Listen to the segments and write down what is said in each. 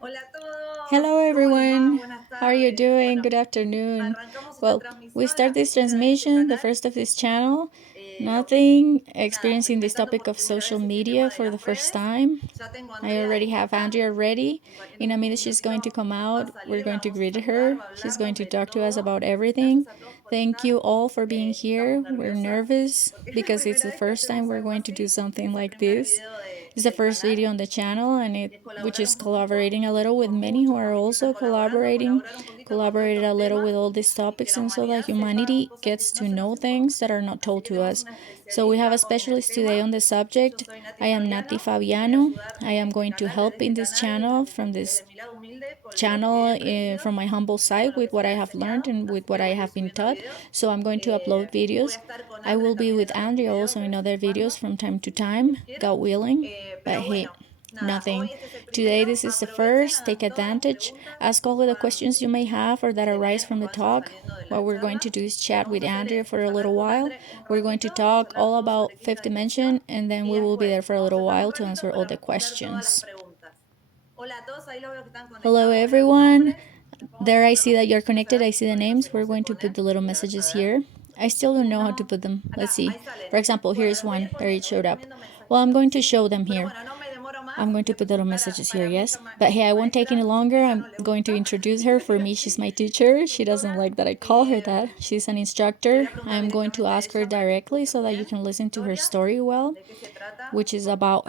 Hello everyone, how are you doing? Good afternoon. Well, we start this transmission, the first of this channel. Nothing, experiencing this topic of social media for the first time. I already have Andrea ready. In a minute she's going to come out. We're going to greet her. She's going to talk to us about everything. Thank you all for being here. We're nervous because it's the first time we're going to do something like this. It's the first video on the channel, and which is collaborating a little with many who are also collaborated a little with all these topics, and so that humanity gets to know things that are not told to us. So we have a specialist today on the subject. I am Nati Faviano. I am going to help in this channel from my humble side with what I have learned and with what I have been taught. So I'm going to upload videos. I will be with Andrea also in other videos from time to time, God willing. But hey, nothing. Today, this is the first. Take advantage. Ask all of the questions you may have or that arise from the talk. What we're going to do is chat with Andrea for a little while. We're going to talk all about fifth dimension, and then we will be there for a little while to answer all the questions. Hello, everyone. There I see that you're connected. I see the names. We're going to put the little messages here. I still don't know how to put them. Let's see. For example, here's one. There it showed up. Well, I'm going to show them here. I'm going to put little messages here, yes? But hey, I won't take any longer. I'm going to introduce her. For me, she's my teacher. She doesn't like that I call her that. She's an instructor. I'm going to ask her directly so that you can listen to her story well, which is about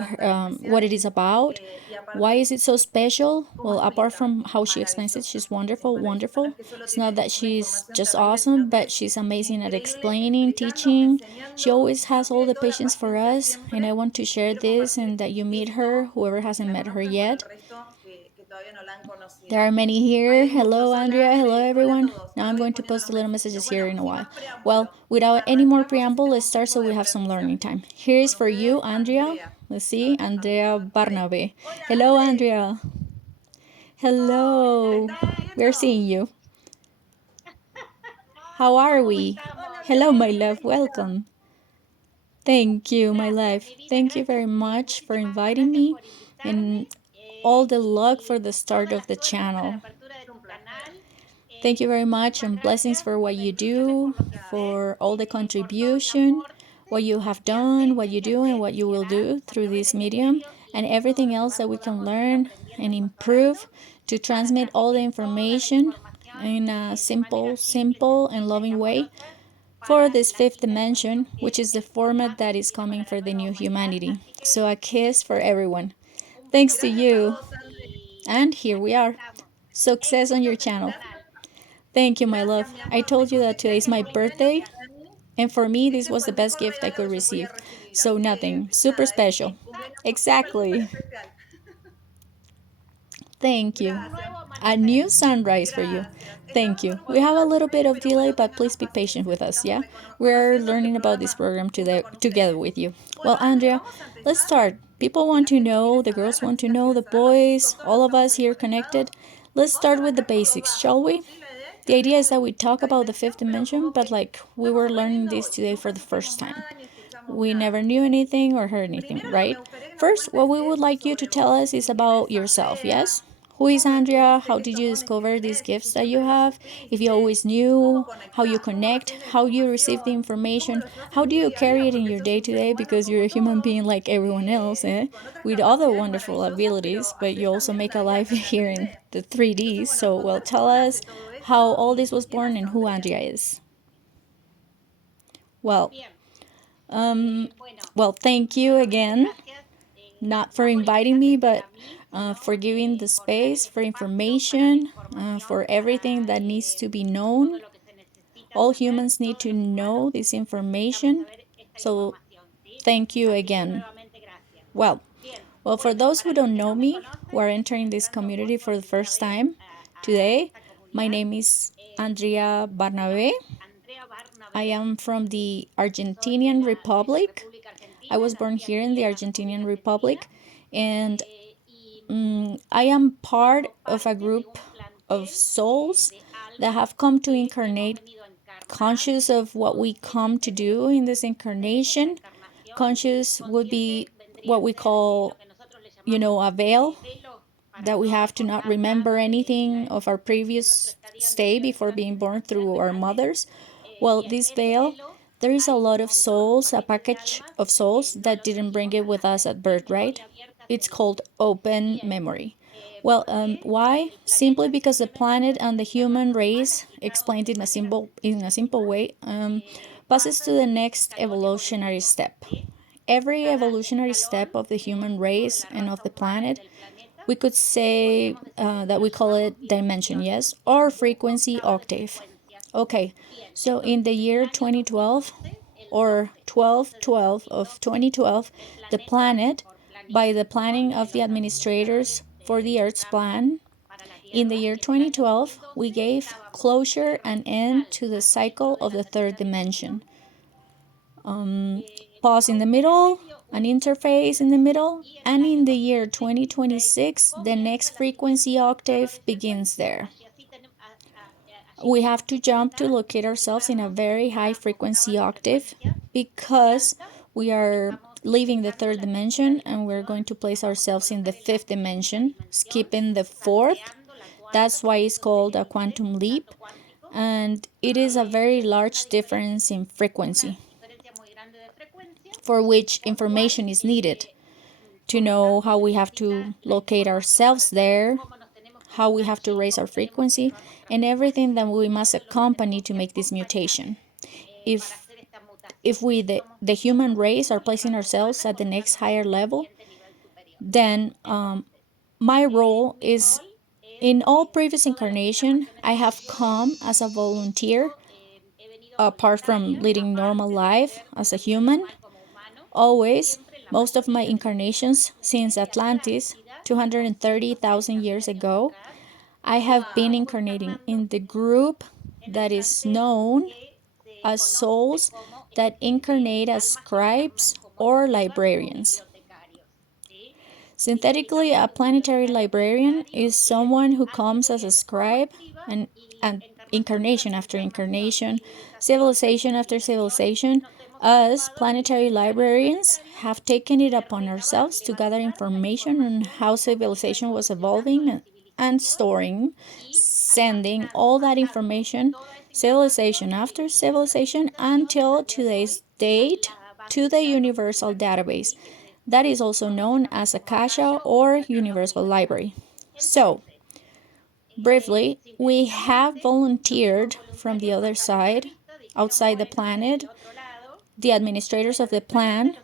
what it is about. Why is it so special? Well, apart from how she explains it, she's wonderful, wonderful. It's not that she's just awesome, but she's amazing at explaining, teaching. She always has all the patience for us, and I want to share this and that you meet her, whoever hasn't met her yet. There are many here. Hello, Andrea. Hello, everyone. Now I'm going to post the little messages here in a while. Well, without any more preamble, let's start so we have some learning time. Here is for you, Andrea. Let's see, Andrea Barnabe. Hello, Andrea. Hello. We're seeing you. How are we? Hello, my love. Welcome. Thank you, my love. Thank you very much for inviting me, and all the luck for the start of the channel. Thank you very much, and blessings for what you do, for all the contribution, what you have done, what you do, and what you will do through this medium, and everything else that we can learn and improve to transmit all the information in a simple and loving way for this fifth dimension, which is the format that is coming for the new humanity. So a kiss for everyone. Thanks to you. And here we are. Success on your channel. Thank you, my love. I told you that today is my birthday, and for me, this was the best gift I could receive. So nothing. Super special. Exactly. Thank you. A new sunrise for you. Thank you. We have a little bit of delay, but please be patient with us, yeah? We're learning about this program together with you. Well, Andrea, let's start. People want to know, the girls want to know, the boys, all of us here connected. Let's start with the basics, shall we? The idea is that we talk about the fifth dimension, but like we were learning this today for the first time. We never knew anything or heard anything, right? First, what we would like you to tell us is about yourself, yes? Who is Andrea? How did you discover these gifts that you have? If you always knew, how you connect, how you receive the information, how do you carry it in your day to day because you're a human being like everyone else, with other wonderful abilities, but you also make a life here in the 3D. So, well, tell us how all this was born and who Andrea is. Well, well, thank you again, not for inviting me, but for giving the space for information, for everything that needs to be known. All humans need to know this information. So thank you again. Well, for those who don't know me, who are entering this community for the first time today, my name is Andrea Barnabe. I am from the Argentinian Republic. I was born here in the Argentinian Republic, and I am part of a group of souls that have come to incarnate, conscious of what we come to do in this incarnation. Conscious would be what we call, a veil, that we have to not remember anything of our previous stay before being born through our mothers. Well, this veil, there is a lot of souls, a package of souls that didn't bring it with us at birth, right? It's called open memory. Well, why? Simply because the planet and the human race, explained in a simple way, passes to the next evolutionary step. Every evolutionary step of the human race and of the planet, we could say that we call it dimension, yes, or frequency octave. Okay, so in the year 2012 or 12/12 of 2012, the planet, by the planning of the administrators for the Earth's plan, in the year 2012, we gave closure and end to the cycle of the third dimension. Pause in the middle, an interface in the middle, and in the year 2026, the next frequency octave begins there. We have to jump to locate ourselves in a very high frequency octave because we are leaving the third dimension and we're going to place ourselves in the fifth dimension, skipping the fourth. That's why it's called a quantum leap, and it is a very large difference in frequency for which information is needed to know how we have to locate ourselves there, how we have to raise our frequency, and everything that we must accompany to make this mutation. If we, the human race, are placing ourselves at the next higher level, then my role is, in all previous incarnation, I have come as a volunteer, apart from leading normal life as a human. Always, most of my incarnations since Atlantis, 230,000 years ago, I have been incarnating in the group that is known as souls that incarnate as scribes or librarians. Synthetically, a planetary librarian is someone who comes as a scribe and incarnation after incarnation, civilization after civilization. Us, planetary librarians, have taken it upon ourselves to gather information on how civilization was evolving and storing, sending all that information, civilization after civilization, until today's date, to the universal database that is also known as Akasha or Universal Library. So, briefly, we have volunteered from the other side, outside the planet. The administrators of the plan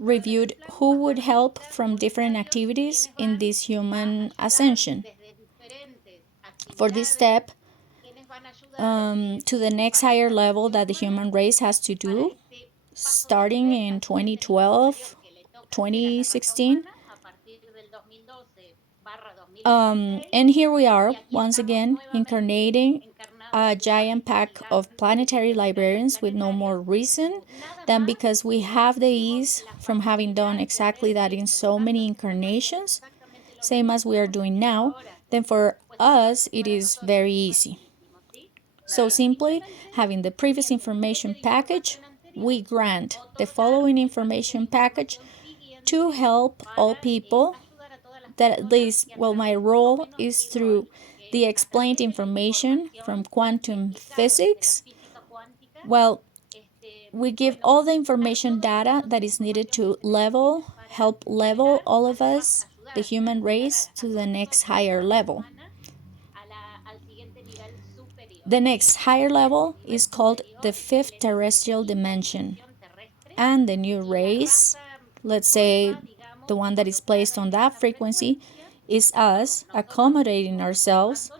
reviewed who would help from different activities in this human ascension. For this step, to the next higher level that the human race has to do, starting in 2012, 2016. And here we are, once again, incarnating a giant pack of planetary librarians with no more reason than because we have the ease from having done exactly that in so many incarnations, same as we are doing now. Then for us, it is very easy. So simply, having the previous information package, we grant the following information package to help all people that, at least, well, my role is through the explained information from quantum physics. Well, we give all the information data that is needed to help level all of us, the human race, to the next higher level. The next higher level is called the fifth terrestrial dimension. And the new race, let's say the one that is placed on that frequency, is us accommodating ourselves,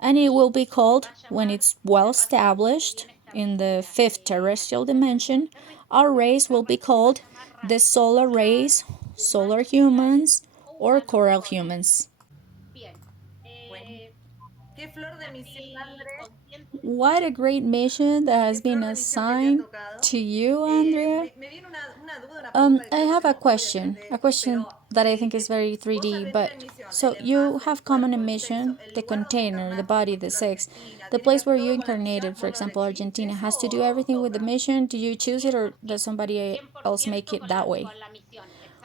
and it will be called, when it's well established in the fifth terrestrial dimension, our race will be called the solar race, solar humans, or coral humans. What a great mission that has been assigned to you, Andrea. I have a question that I think is very 3D, but so you have come on a mission, the container, the body, the sex, the place where you incarnated, for example, Argentina, has to do everything with the mission. Do you choose it or does somebody else make it that way?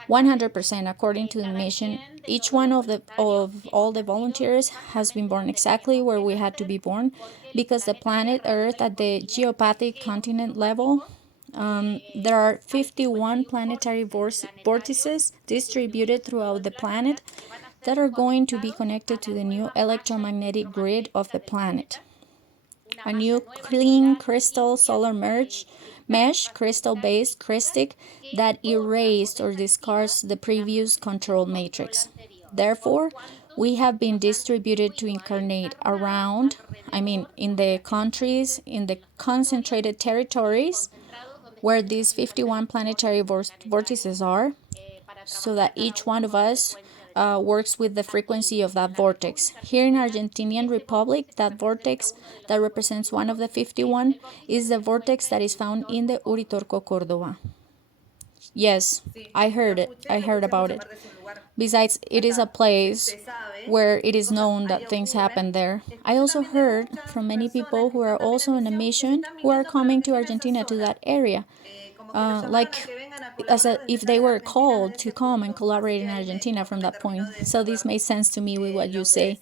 100% according to the mission. Each one of all the volunteers has been born exactly where we had to be born, because the planet Earth at the geopathic continent level, there are 51 planetary vortices distributed throughout the planet that are going to be connected to the new electromagnetic grid of the planet. A new clean crystal solar mesh crystal-based crystic that erased or discards the previous control matrix. Therefore, we have been distributed to incarnate around, in the countries, in the concentrated territories where these 51 planetary vortices are, so that each one of us works with the frequency of that vortex. Here in Argentinian Republic, that vortex that represents one of the 51 is the vortex that is found in the Uritorco, Córdoba. Yes, I heard it. I heard about it. Besides, it is a place where it is known that things happen there. I also heard from many people who are also on a mission who are coming to Argentina to that area, like if they were called to come and collaborate in Argentina from that point. So this made sense to me with what you say.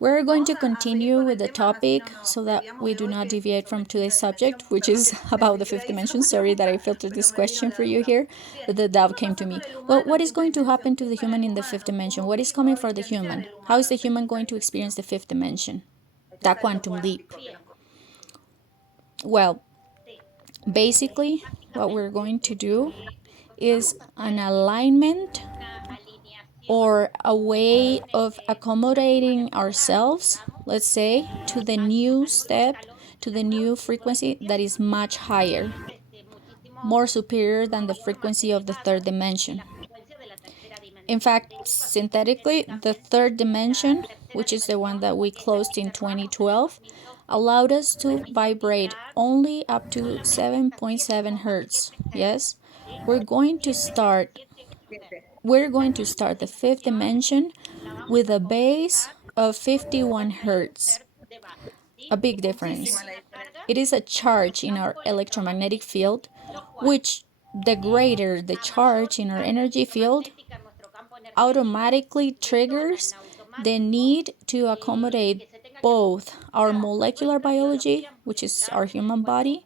We're going to continue with the topic so that we do not deviate from today's subject, which is about the fifth dimension. Sorry that I filtered this question for you here, but the doubt came to me. Well, what is going to happen to the human in the fifth dimension? What is coming for the human? How is the human going to experience the fifth dimension? That quantum leap. Well, basically, what we're going to do is an alignment or a way of accommodating ourselves, let's say, to the new step, to the new frequency that is much higher, more superior than the frequency of the third dimension. In fact, synthetically, the third dimension, which is the one that we closed in 2012, allowed us to vibrate only up to 7.7 hertz. Yes, we're going to start the fifth dimension with a base of 51 hertz. A big difference. It is a charge in our electromagnetic field, which the greater the charge in our energy field automatically triggers the need to accommodate both our molecular biology, which is our human body,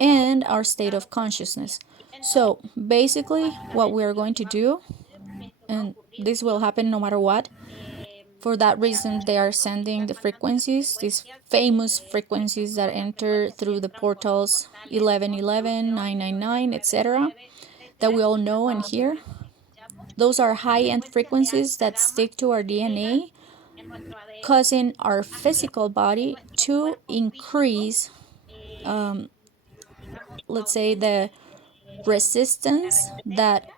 and our state of consciousness. So basically, what we are going to do, and this will happen no matter what, for that reason, they are sending the frequencies, these famous frequencies that enter through the portals 1111, 999, etc., that we all know and hear. Those are high-end frequencies that stick to our DNA, causing our physical body to increase, let's say, the resistance that,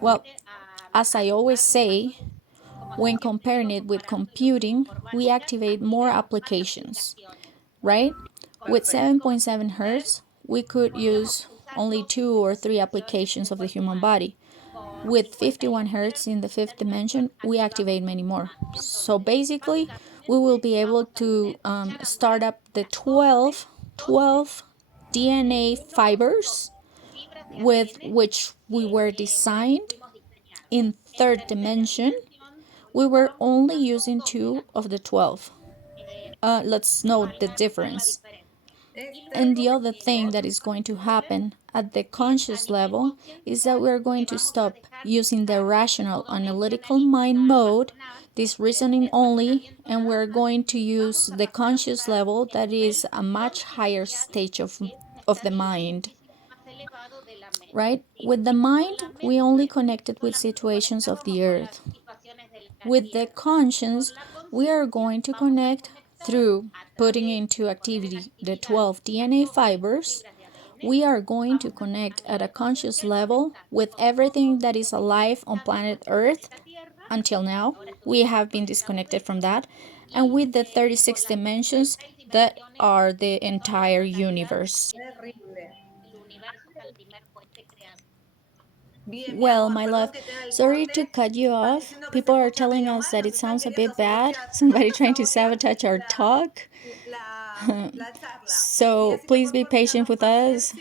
well, as I always say, when comparing it with computing, we activate more applications, right? With 7.7 hertz, we could use only 2 or 3 applications of the human body. With 51 hertz in the fifth dimension, we activate many more. So basically, we will be able to start up the 12 DNA fibers with which we were designed in third dimension. We were only using 2 of the 12. Let's note the difference. And the other thing that is going to happen at the conscious level is that we're going to stop using the rational analytical mind mode, this reasoning only, and we're going to use the conscious level that is a much higher stage of the mind. Right? With the mind, we only connected with situations of the earth. With the conscience, we are going to connect through putting into activity the 12 DNA fibers. We are going to connect at a conscious level with everything that is alive on planet Earth. Until now, we have been disconnected from that, and with the 36 dimensions that are the entire universe. Well, my love, sorry to cut you off. People are telling us that it sounds a bit bad. Somebody trying to sabotage our talk. So please be patient with us.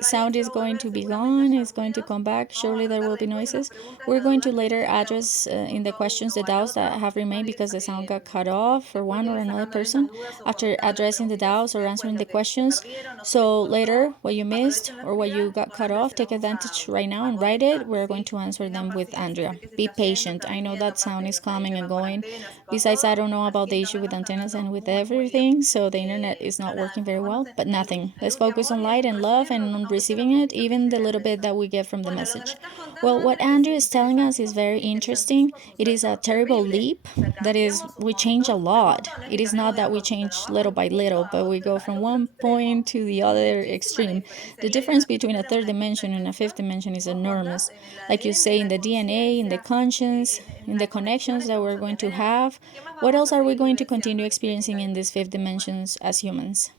Sound is going to be gone, it's going to come back. Surely there will be noises. We're going to later address in the questions the doubts that have remained because the sound got cut off for one or another person after addressing the doubts or answering the questions. So later, what you missed or what you got cut off, take advantage right now and write it. We're going to answer them with Andrea. Be patient. I know that sound is coming and going. Besides, I don't know about the issue with antennas and with everything, so the internet is not working very well, but nothing. Let's focus on light and love and on receiving it, even the little bit that we get from the message. Well, what Andrew is telling us is very interesting. It is a terrible leap. That is, we change a lot. It is not that we change little by little, but we go from one point to the other extreme. The difference between a third dimension and a fifth dimension is enormous. Like you say, in the DNA, in the conscience, in the connections that we're going to have. What else are we going to continue experiencing in these fifth dimensions as humans?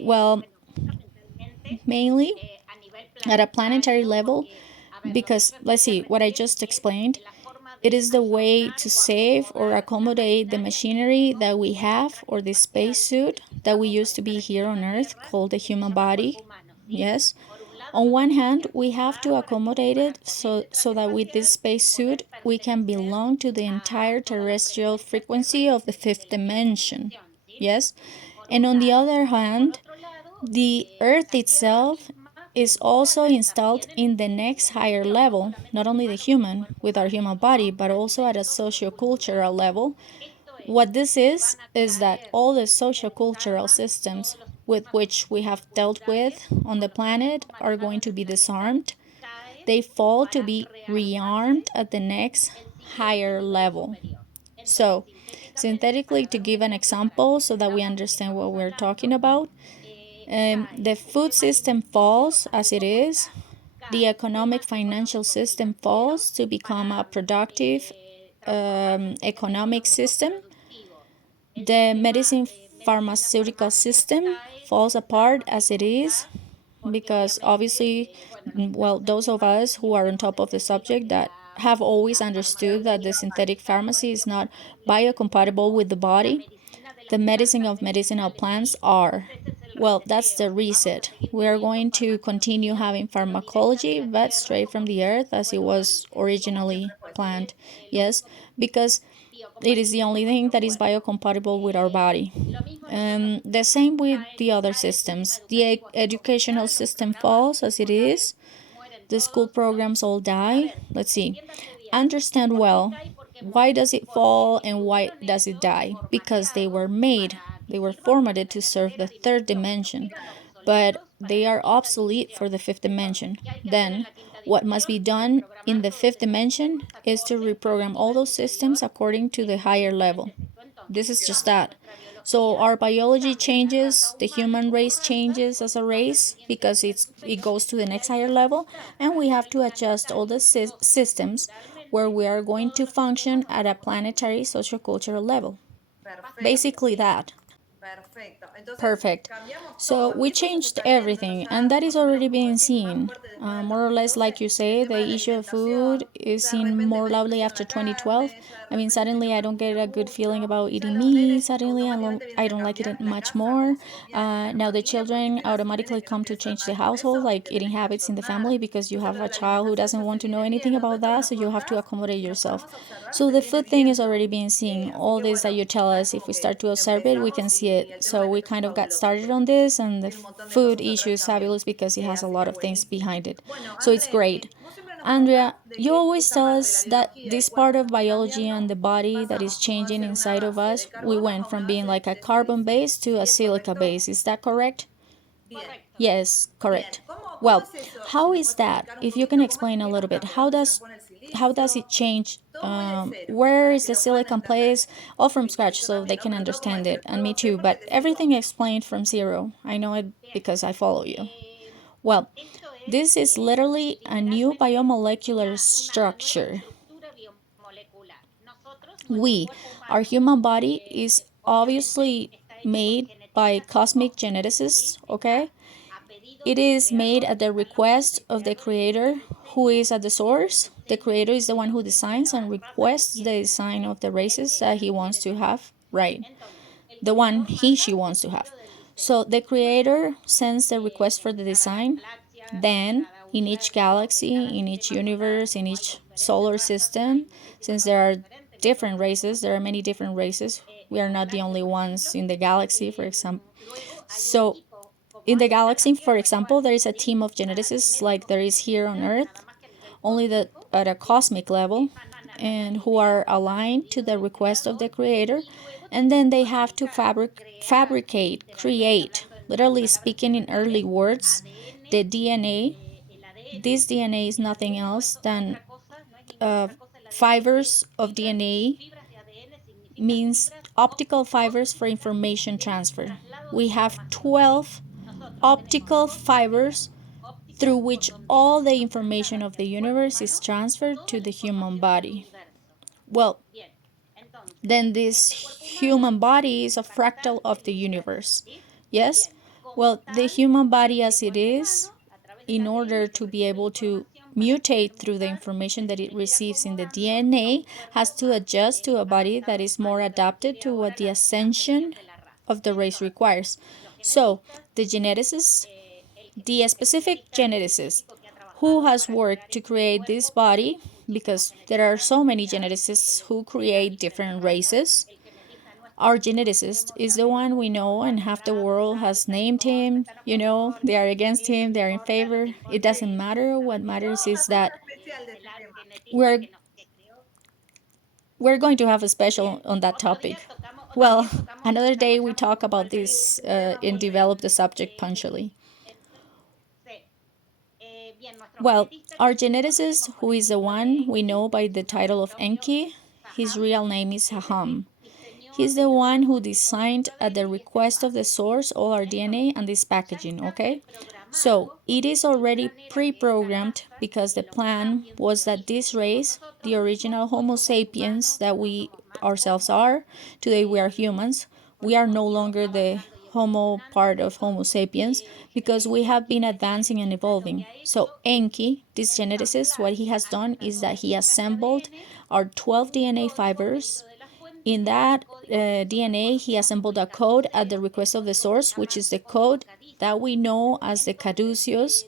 Well, mainly at a planetary level, because let's see, what I just explained, it is the way to save or accommodate the machinery that we have or the spacesuit that we used to be here on Earth called the human body. Yes. On one hand, we have to accommodate it so that with this spacesuit we can belong to the entire terrestrial frequency of the fifth dimension. Yes. And on the other hand, the Earth itself is also installed in the next higher level, not only the human, with our human body, but also at a socio-cultural level. What this is that all the sociocultural systems with which we have dealt with on the planet are going to be disarmed. They fall to be rearmed at the next higher level. So, synthetically, to give an example so that we understand what we're talking about, the food system falls as it is. The economic financial system falls to become a productive economic system. The medicine pharmaceutical system falls apart as it is because obviously, well, those of us who are on top of the subject that have always understood that the synthetic pharmacy is not biocompatible with the body, the medicine of medicinal plants are. Well, that's the reset. We are going to continue having pharmacology, but straight from the earth as it was originally planned. Yes, because it is the only thing that is biocompatible with our body. The same with the other systems. The educational system falls as it is. The school programs all die. Let's see. Understand well. Why does it fall and why does it die? Because they were made, they were formatted to serve the third dimension, but they are obsolete for the fifth dimension. Then, what must be done in the fifth dimension is to reprogram all those systems according to the higher level. This is just that. So our biology changes, the human race changes as a race because it goes to the next higher level, and we have to adjust all the systems where we are going to function at a planetary sociocultural level. Basically that. Perfect. So we changed everything, and that is already being seen. More or less, like you say, the issue of food is seen more loudly after 2012. I mean, suddenly I don't get a good feeling about eating meat. Suddenly I don't like it much more. Now the children automatically come to change the household, like eating habits in the family, because you have a child who doesn't want to know anything about that, so you have to accommodate yourself. So the food thing is already being seen. All this that you tell us, if we start to observe it, we can see it. So we kind of got started on this, and the food issue is fabulous because it has a lot of things behind it. So it's great. Andrea, you always tell us that this part of biology and the body that is changing inside of us, we went from being like a carbon base to a silica base. Is that correct? Yes, correct. Well, how is that? If you can explain a little bit, how does it change? Where is the silicon place? All from scratch, so they can understand it, and me too. But everything explained from zero. I know it because I follow you. Well, this is literally a new biomolecular structure. Our human body is obviously made by cosmic geneticists, okay? It is made at the request of the creator who is at the source. The creator is the one who designs and requests the design of the races that he wants to have, right? The one she wants to have. So the creator sends the request for the design. Then, in each galaxy, in each universe, in each solar system, since there are different races, there are many different races. We are not the only ones in the galaxy, for example. So, in the galaxy, for example, there is a team of geneticists like there is here on Earth, only that at a cosmic level, and who are aligned to the request of the creator. And then they have to fabricate, create, literally speaking in early words, the DNA. This DNA is nothing else than uh, fibers of DNA, means optical fibers for information transfer. We have 12 optical fibers through which all the information of the universe is transferred to the human body. Well, then this human body is a fractal of the universe. Yes? Well, the human body as it is, in order to be able to mutate through the information that it receives in the DNA, has to adjust to a body that is more adapted to what the ascension of the race requires. So, the geneticist, the specific geneticist who has worked to create this body, because there are so many geneticists who create different races. Our geneticist is the one we know, and half the world has named him. They are against him, they are in favor. It doesn't matter. What matters is that we're we're going to have a special on that topic. Well, another day we talk about this and develop the subject punctually. Well, our geneticist, who is the one we know by the title of Enki, his real name is Haham. He's the one who designed at the request of the source all our DNA and this packaging, okay? So it is already pre-programmed because the plan was that this race, the original Homo sapiens that we ourselves are, today we are humans, we are no longer the Homo part of Homo sapiens because we have been advancing and evolving. So Enki, this geneticist, what he has done is that he assembled our 12 DNA fibers. In that DNA, he assembled a code at the request of the source, which is the code that we know as the caduceus.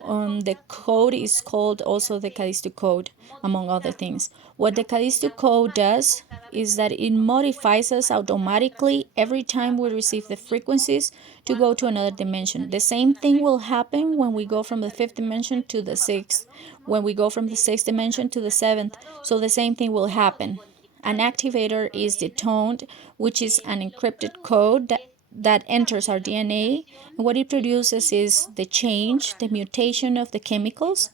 The code is called also the Cadistu code, among other things. What the Cadistu code does is that it modifies us automatically every time we receive the frequencies to go to another dimension. The same thing will happen when we go from the fifth dimension to the sixth, when we go from the sixth dimension to the seventh. So the same thing will happen. An activator is the tone, which is an encrypted code that enters our DNA, and what it produces is the change, the mutation of the chemicals.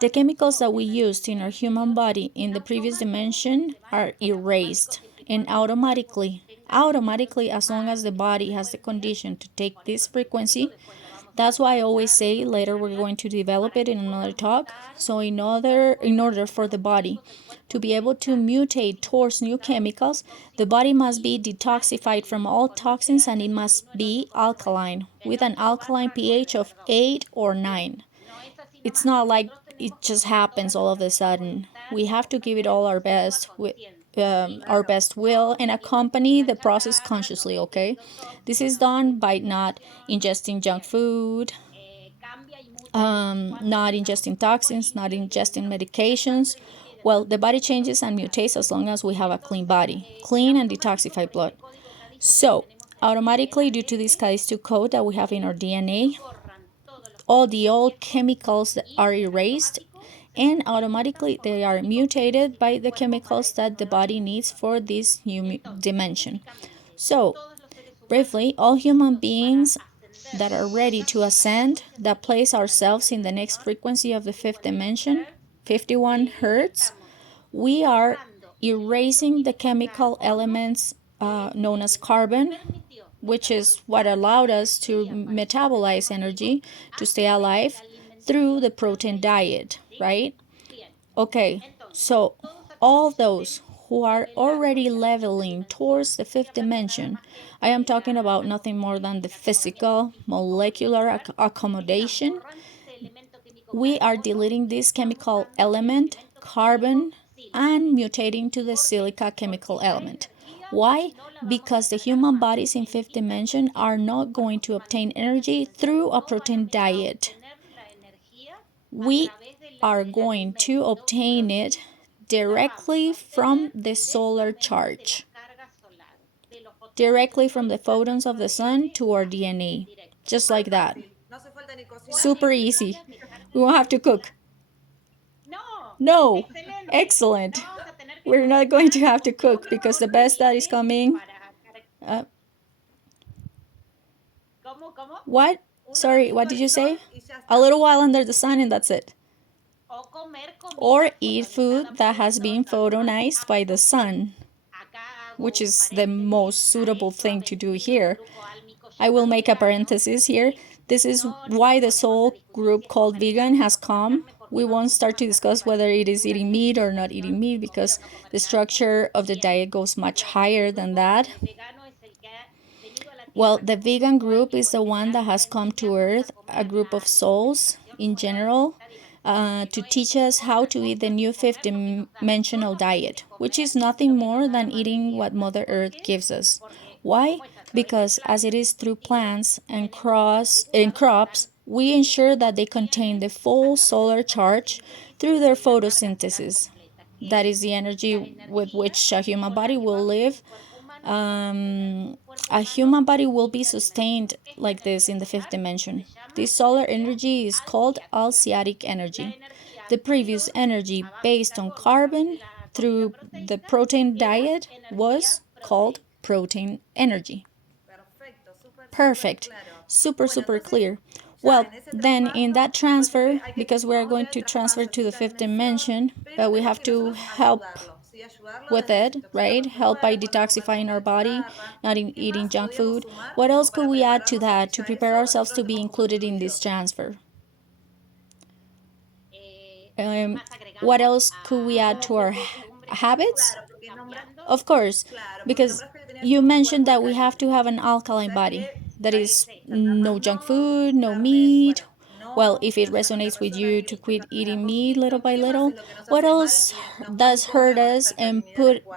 The chemicals that we used in our human body in the previous dimension are erased, and automatically, as long as the body has the condition to take this frequency. That's why I always say later we're going to develop it in another talk. So in order for the body to be able to mutate towards new chemicals, the body must be detoxified from all toxins and it must be alkaline with an alkaline pH of 8 or 9. It's not like it just happens all of a sudden. We have to give it all our best with our best will and accompany the process consciously, okay? This is done by not ingesting junk food, not ingesting toxins, not ingesting medications. Well, the body changes and mutates as long as we have a clean body, clean and detoxified blood. So, automatically, due to this Cadiz2 code that we have in our DNA, all the old chemicals that are erased and automatically they are mutated by the chemicals that the body needs for this new dimension. So, briefly, all human beings that are ready to ascend, that place ourselves in the next frequency of the fifth dimension, 51 hertz, we are erasing the chemical elements known as carbon, which is what allowed us to metabolize energy to stay alive through the protein diet, right? Okay, so all those who are already leveling towards the fifth dimension, I am talking about nothing more than the physical molecular accommodation. We are deleting this chemical element, carbon, and mutating to the silica chemical element. Why? Because the human bodies in fifth dimension are not going to obtain energy through a protein diet. We are going to obtain it directly from the solar charge, directly from the photons of the sun to our DNA, just like that. Super easy. We won't have to cook. No, excellent. We're not going to have to cook because the best that is coming. Uh, what? Sorry, what did you say? A little while under the sun and that's it. Or eat food that has been photonized by the sun, which is the most suitable thing to do here. I will make a parenthesis here. This is why the soul group called vegan has come. We won't start to discuss whether it is eating meat or not eating meat because the structure of the diet goes much higher than that. Well, the vegan group is the one that has come to Earth, a group of souls in general, to teach us how to eat the new fifth dimensional diet, which is nothing more than eating what Mother Earth gives us. Why? Because as it is through plants and crops, we ensure that they contain the full solar charge through their photosynthesis. That is the energy with which a human body will live. A human body will be sustained like this in the fifth dimension. This solar energy is called Alciatic energy. The previous energy based on carbon through the protein diet was called protein energy. Perfect. Super, super clear. Well, then in that transfer, because we're going to transfer to the fifth dimension, but we have to help with it, right? Help by detoxifying our body, not eating junk food. What else could we add to that to prepare ourselves to be included in this transfer? What else could we add to our habits? Of course, because you mentioned that we have to have an alkaline body. That is, no junk food, no meat. Well, if it resonates with you to quit eating meat little by little, what else does hurt us and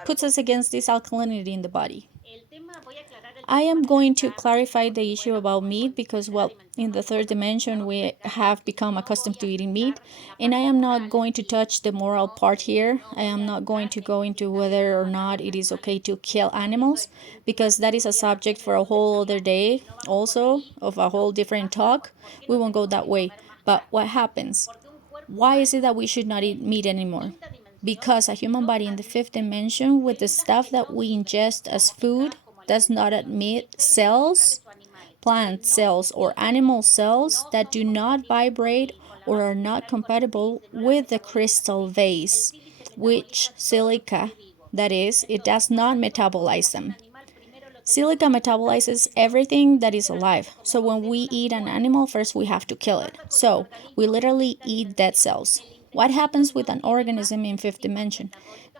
puts us against this alkalinity in the body? I am going to clarify the issue about meat because, well, in the third dimension, we have become accustomed to eating meat, and I am not going to touch the moral part here. I am not going to go into whether or not it is okay to kill animals because that is a subject for a whole other day, also, of a whole different talk. We won't go that way. But what happens? Why is it that we should not eat meat anymore? Because a human body in the fifth dimension, with the stuff that we ingest as food, does not admit cells, plant cells, or animal cells that do not vibrate or are not compatible with the crystal vase, which silica, that is, it does not metabolize them. Silica metabolizes everything that is alive. So when we eat an animal, first we have to kill it. So we literally eat dead cells. What happens with an organism in fifth dimension?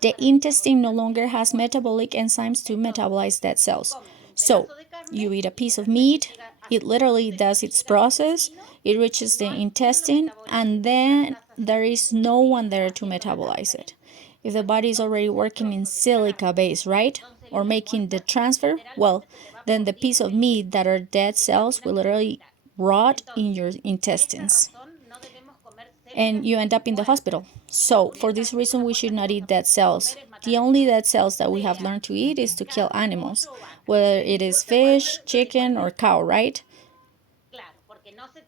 The intestine no longer has metabolic enzymes to metabolize dead cells. So you eat a piece of meat, it literally does its process, it reaches the intestine, and then there is no one there to metabolize it. If the body is already working in silica base, right? Or making the transfer, well, then the piece of meat that are dead cells will literally rot in your intestines. And you end up in the hospital. So, for this reason, we should not eat dead cells. The only dead cells that we have learned to eat is to kill animals, whether it is fish, chicken, or cow, right?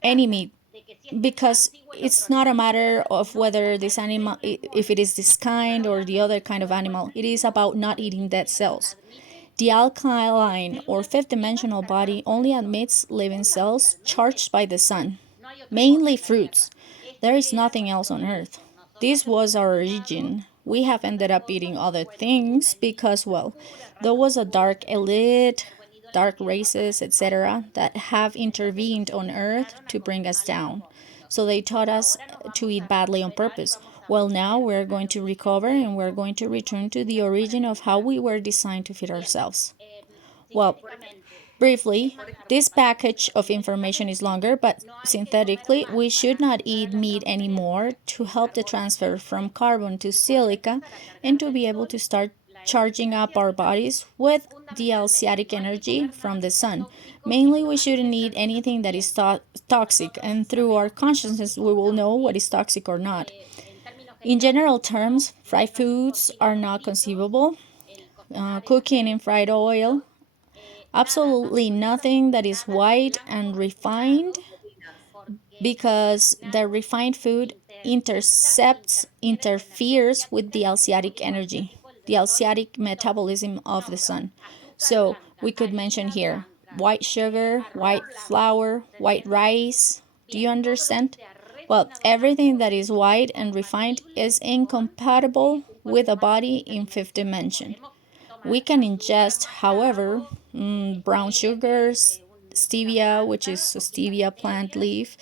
Any meat, because it's not a matter of whether this animal, if it is this kind or the other kind of animal. It is about not eating dead cells. The alkaline or fifth dimensional body only admits living cells charged by the sun, mainly fruits. There is nothing else on earth. This was our origin. We have ended up eating other things because, well, there was a dark elite, dark races, etc., that have intervened on earth to bring us down. So they taught us to eat badly on purpose. Well, now we're going to recover and we're going to return to the origin of how we were designed to feed ourselves. Well, briefly, this package of information is longer, but synthetically, we should not eat meat anymore to help the transfer from carbon to silica and to be able to start charging up our bodies with the alciatic energy from the sun. Mainly, we shouldn't eat anything that is toxic, and through our consciousness, we will know what is toxic or not. In general terms, fried foods are not conceivable. Cooking in fried oil, absolutely nothing that is white and refined, because the refined food interferes with the alciatic energy, the alciatic metabolism of the sun. So we could mention here white sugar, white flour, white rice. Do you understand? Well, everything that is white and refined is incompatible with a body in fifth dimension. We can ingest, however, brown sugars, stevia, which is a stevia plant leaf.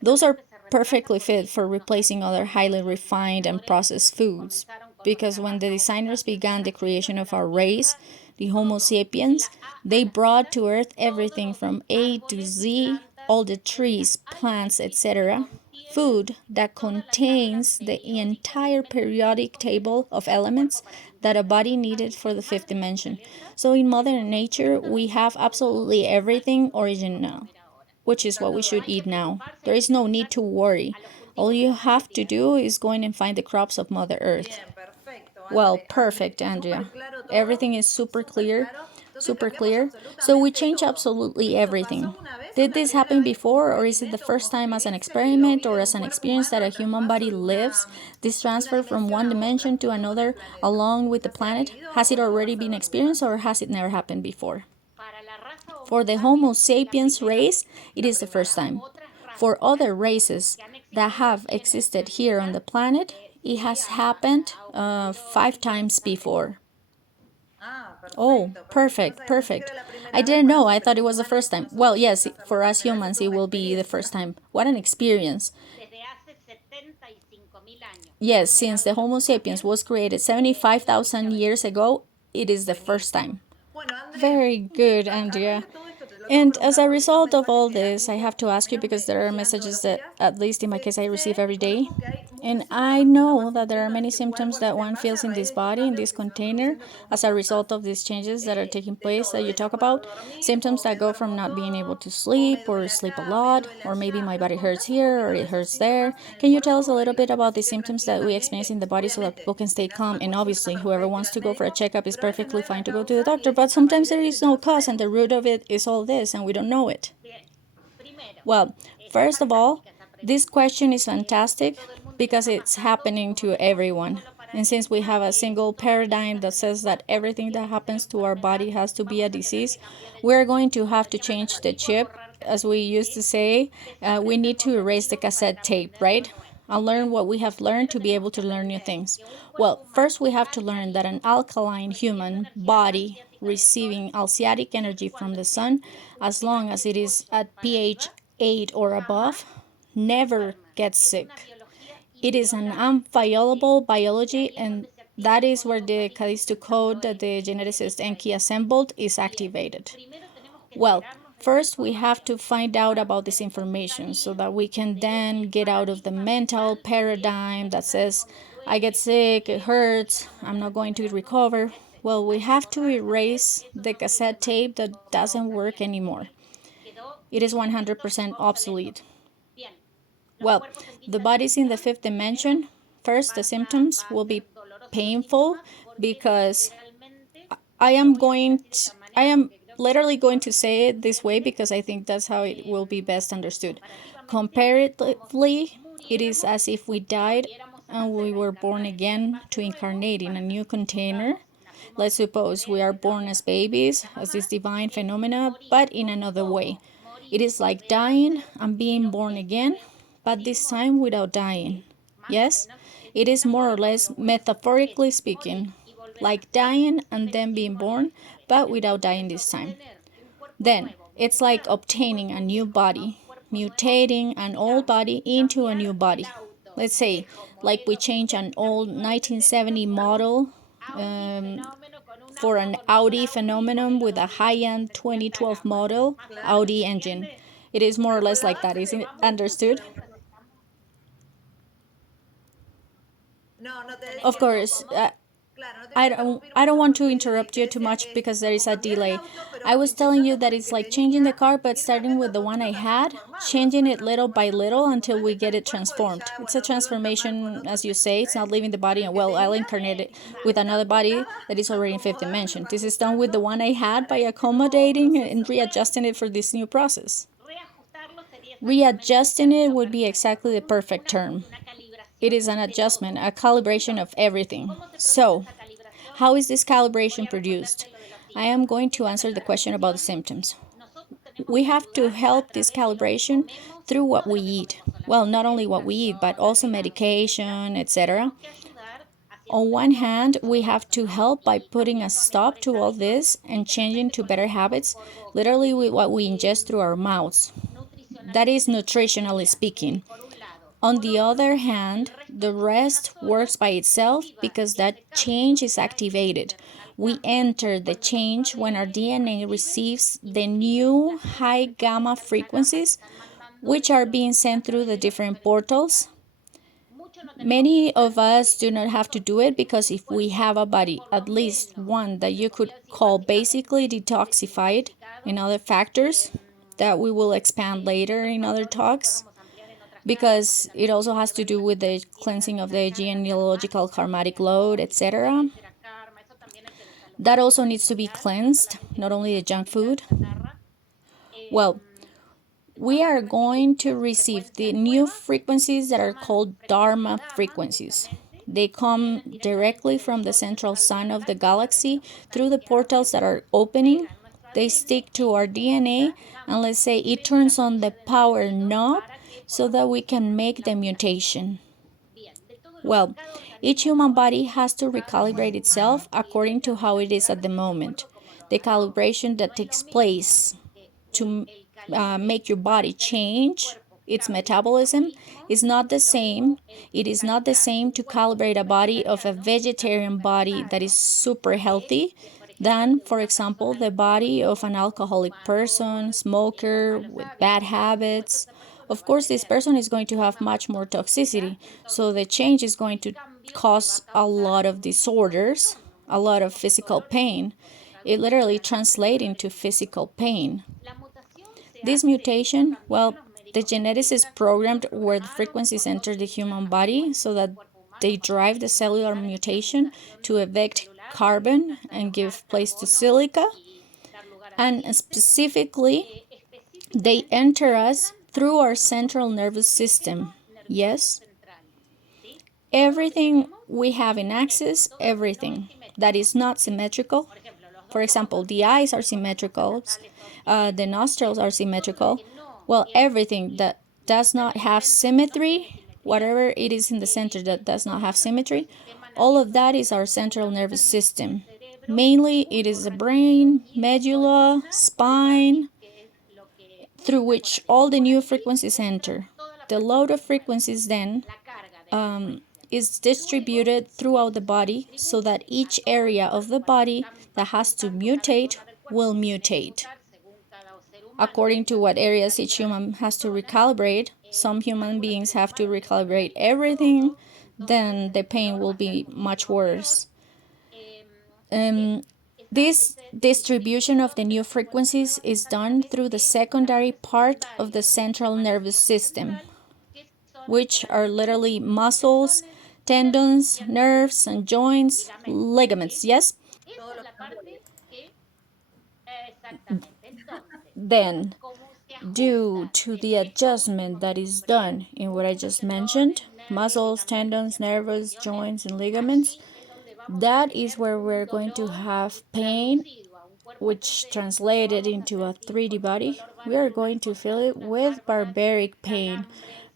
Those are perfectly fit for replacing other highly refined and processed foods, because when the designers began the creation of our race, the Homo sapiens, they brought to Earth everything from A to Z, all the trees, plants, etc., food that contains the entire periodic table of elements that a body needed for the fifth dimension. So in Mother Nature, we have absolutely everything original, which is what we should eat now. There is no need to worry. All you have to do is go in and find the crops of Mother Earth. Well, perfect, Andrea. Everything is super clear, super clear. So we change absolutely everything. Did this happen before, or is it the first time as an experiment or as an experience that a human body lives this transfer from one dimension to another along with the planet? Has it already been experienced, or has it never happened before? For the Homo sapiens race, it is the first time. For other races that have existed here on the planet, it has happened 5 times before. Oh, perfect, perfect. I didn't know. I thought it was the first time. Well, yes, for us humans, it will be the first time. What an experience. Yes, since the Homo sapiens was created 75,000 years ago, it is the first time. Very good, Andrea. And as a result of all this, I have to ask you, because there are messages that, at least in my case, I receive every day. And I know that there are many symptoms that one feels in this body, in this container, as a result of these changes that are taking place that you talk about. Symptoms that go from not being able to sleep or sleep a lot, or maybe my body hurts here or it hurts there. Can you tell us a little bit about the symptoms that we experience in the body so that people can stay calm? And obviously, whoever wants to go for a checkup is perfectly fine to go to the doctor, but sometimes there is no cause and the root of it is all this and we don't know it. Well, first of all, this question is fantastic because it's happening to everyone. And since we have a single paradigm that says that everything that happens to our body has to be a disease, we're going to have to change the chip. As we used to say, we need to erase the cassette tape, right? Unlearn what we have learned to be able to learn new things. Well, first we have to learn that an alkaline human body receiving alciatic energy from the sun, as long as it is at pH 8 or above, never gets sick. It is an unviolable biology, and that is where the Callisto code that the geneticist Enki assembled is activated. Well, first we have to find out about this information so that we can then get out of the mental paradigm that says, I get sick, it hurts, I'm not going to recover. Well, we have to erase the cassette tape that doesn't work anymore. It is 100% obsolete. Well, the body's in the fifth dimension. First, the symptoms will be painful because I am literally going to say it this way because I think that's how it will be best understood. Comparatively, it is as if we died and we were born again to incarnate in a new container. Let's suppose we are born as babies, as this divine phenomena, but in another way. It is like dying and being born again, but this time without dying. Yes? It is more or less, metaphorically speaking, like dying and then being born, but without dying this time. Then, it's like obtaining a new body, mutating an old body into a new body. Let's say, like we change an old 1970 model for an Audi phenomenon with a high-end 2012 model Audi engine. It is more or less like that, isn't it understood? Of course, I don't want to interrupt you too much because there is a delay. I was telling you that it's like changing the car, but starting with the one I had, changing it little by little until we get it transformed. It's a transformation, as you say. It's not leaving the body, and well, I'll incarnate it with another body that is already in fifth dimension. This is done with the one I had by accommodating and readjusting it for this new process. Readjusting it would be exactly the perfect term. It is an adjustment, a calibration of everything. So, how is this calibration produced? I am going to answer the question about the symptoms. We have to help this calibration through what we eat. Well, not only what we eat, but also medication, etc. On one hand, we have to help by putting a stop to all this and changing to better habits, literally with what we ingest through our mouths. That is nutritionally speaking. On the other hand, the rest works by itself because that change is activated. We enter the change when our DNA receives the new high gamma frequencies, which are being sent through the different portals. Many of us do not have to do it because if we have a body, at least one that you could call basically detoxified, and other factors that we will expand later in other talks, because it also has to do with the cleansing of the genealogical karmatic load, etc. That also needs to be cleansed, not only the junk food. Well, we are going to receive the new frequencies that are called Dharma frequencies. They come directly from the central sun of the galaxy through the portals that are opening. They stick to our DNA, and let's say it turns on the power knob so that we can make the mutation. Well, each human body has to recalibrate itself according to how it is at the moment. The calibration that takes place to make your body change its metabolism is not the same. It is not the same to calibrate a body of a vegetarian body that is super healthy than, for example, the body of an alcoholic person, smoker with bad habits. Of course, this person is going to have much more toxicity, so the change is going to cause a lot of disorders, a lot of physical pain. It literally translates into physical pain. This mutation, well, the genetics is programmed where the frequencies enter the human body so that they drive the cellular mutation to evict carbon and give place to silica. And specifically, they enter us through our central nervous system. Yes? Everything we have in access, everything that is not symmetrical. For example, the eyes are symmetrical, the nostrils are symmetrical. Well, everything that does not have symmetry, whatever it is in the center that does not have symmetry, all of that is our central nervous system. Mainly, it is the brain, medulla, spine, through which all the new frequencies enter. The load of frequencies then is distributed throughout the body so that each area of the body that has to mutate will mutate. According to what areas each human has to recalibrate, some human beings have to recalibrate everything, then the pain will be much worse. This distribution of the new frequencies is done through the secondary part of the central nervous system, which are literally muscles, tendons, nerves, and joints, ligaments, yes? Then, due to the adjustment that is done in what I just mentioned, muscles, tendons, nerves, joints, and ligaments, that is where we're going to have pain, which translated into a 3D body. We are going to feel it with barbaric pain,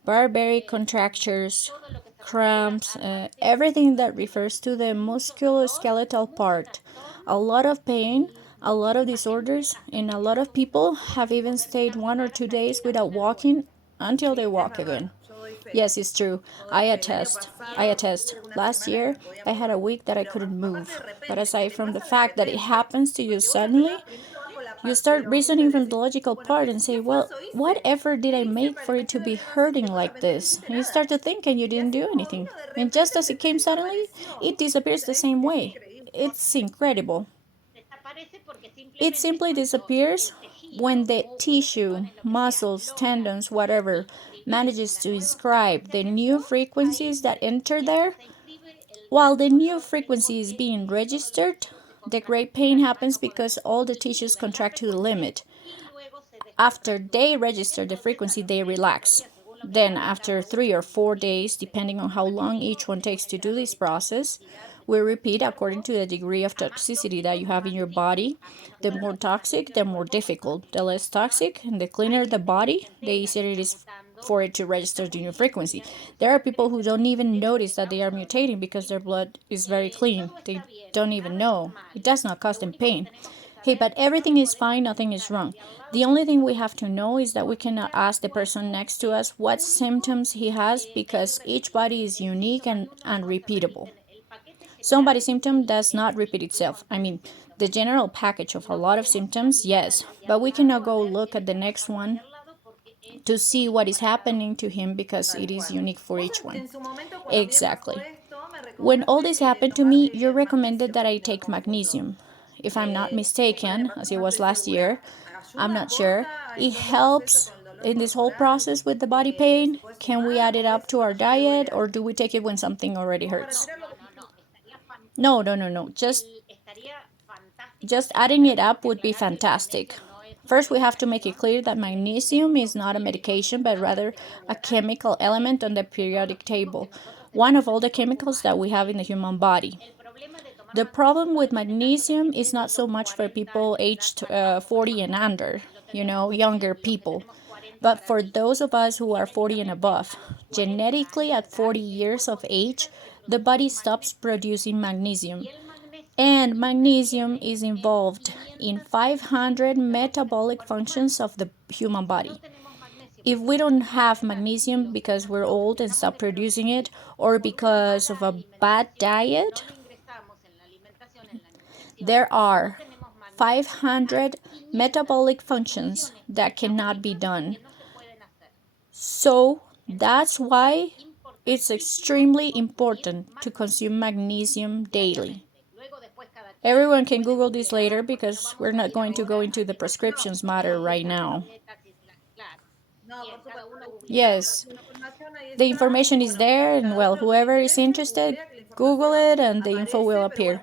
barbaric contractures, cramps, everything that refers to the musculoskeletal part. A lot of pain, a lot of disorders, and a lot of people have even stayed 1 or 2 days without walking until they walk again. Yes, it's true. I attest. I attest. Last year, I had a week that I couldn't move. But aside from the fact that it happens to you suddenly, You start reasoning from the logical part and say, well, what effort did I make for it to be hurting like this? And you start to think and you didn't do anything. And just as it came suddenly, it disappears the same way. It's incredible. It simply disappears when the tissue, muscles, tendons, whatever, manages to inscribe the new frequencies that enter there. While the new frequency is being registered, the great pain happens because all the tissues contract to the limit. After they register the frequency, they relax. Then, after 3 or 4 days, depending on how long each one takes to do this process, we repeat according to the degree of toxicity that you have in your body. The more toxic, the more difficult. The less toxic and the cleaner the body, the easier it is for it to register the new frequency. There are people who don't even notice that they are mutating because their blood is very clean. They don't even know. It does not cause them pain. Hey, but everything is fine, nothing is wrong. The only thing we have to know is that we cannot ask the person next to us what symptoms he has because each body is unique and unrepeatable. Somebody's symptom does not repeat itself. I mean, the general package of a lot of symptoms, yes, but we cannot go look at the next one to see what is happening to him because it is unique for each one. Exactly. When all this happened to me, you recommended that I take magnesium. If I'm not mistaken, as it was last year, I'm not sure. It helps in this whole process with the body pain. Can we add it up to our diet or do we take it when something already hurts? No, no, no, no. Just adding it up would be fantastic. First, we have to make it clear that magnesium is not a medication, but rather a chemical element on the periodic table, one of all the chemicals that we have in the human body. The problem with magnesium is not so much for people aged 40 and under, younger people, but for those of us who are 40 and above. Genetically, at 40 years of age, the body stops producing magnesium. And magnesium is involved in 500 metabolic functions of the human body. If we don't have magnesium because we're old and stop producing it, or because of a bad diet, there are 500 metabolic functions that cannot be done. So that's why it's extremely important to consume magnesium daily. Everyone can Google this later because we're not going to go into the prescriptions matter right now. Yes, the information is there, and well, whoever is interested, Google it and the info will appear.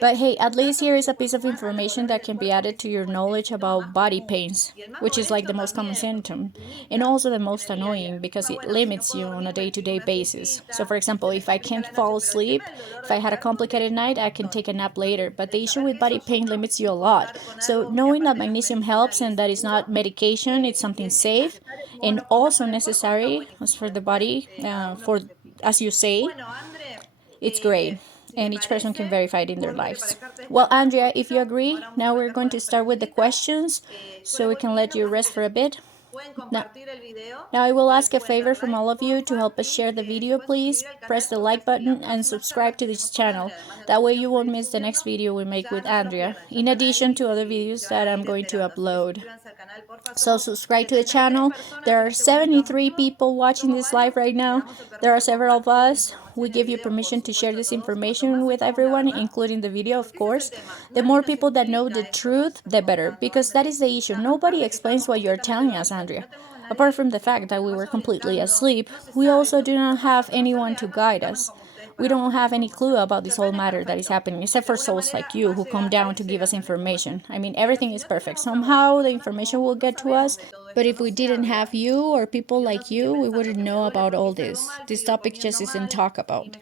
But hey, at least here is a piece of information that can be added to your knowledge about body pains, which is like the most common symptom, and also the most annoying because it limits you on a day-to-day basis. So for example, if I can't fall asleep, if I had a complicated night, I can take a nap later, but the issue with body pain limits you a lot. So knowing that magnesium helps and that it's not medication, it's something safe and also necessary as for the body, for as you say, it's great, and each person can verify it in their lives. Well, Andrea, if you agree, now we're going to start with the questions so we can let you rest for a bit. Now, now I will ask a favor from all of you to help us share the video, please. Press the like button and subscribe to this channel. That way you won't miss the next video we make with Andrea, in addition to other videos that I'm going to upload. So subscribe to the channel. There are 73 people watching this live right now. There are several of us. We give you permission to share this information with everyone, including the video, of course. The more people that know the truth, the better, because that is the issue. Nobody explains what you're telling us, Andrea. Apart from the fact that we were completely asleep, we also do not have anyone to guide us. We don't have any clue about this whole matter that is happening, except for souls like you who come down to give us information. I mean, everything is perfect. Somehow the information will get to us, but if we didn't have you or people like you, we wouldn't know about all this. This topic just isn't talked about.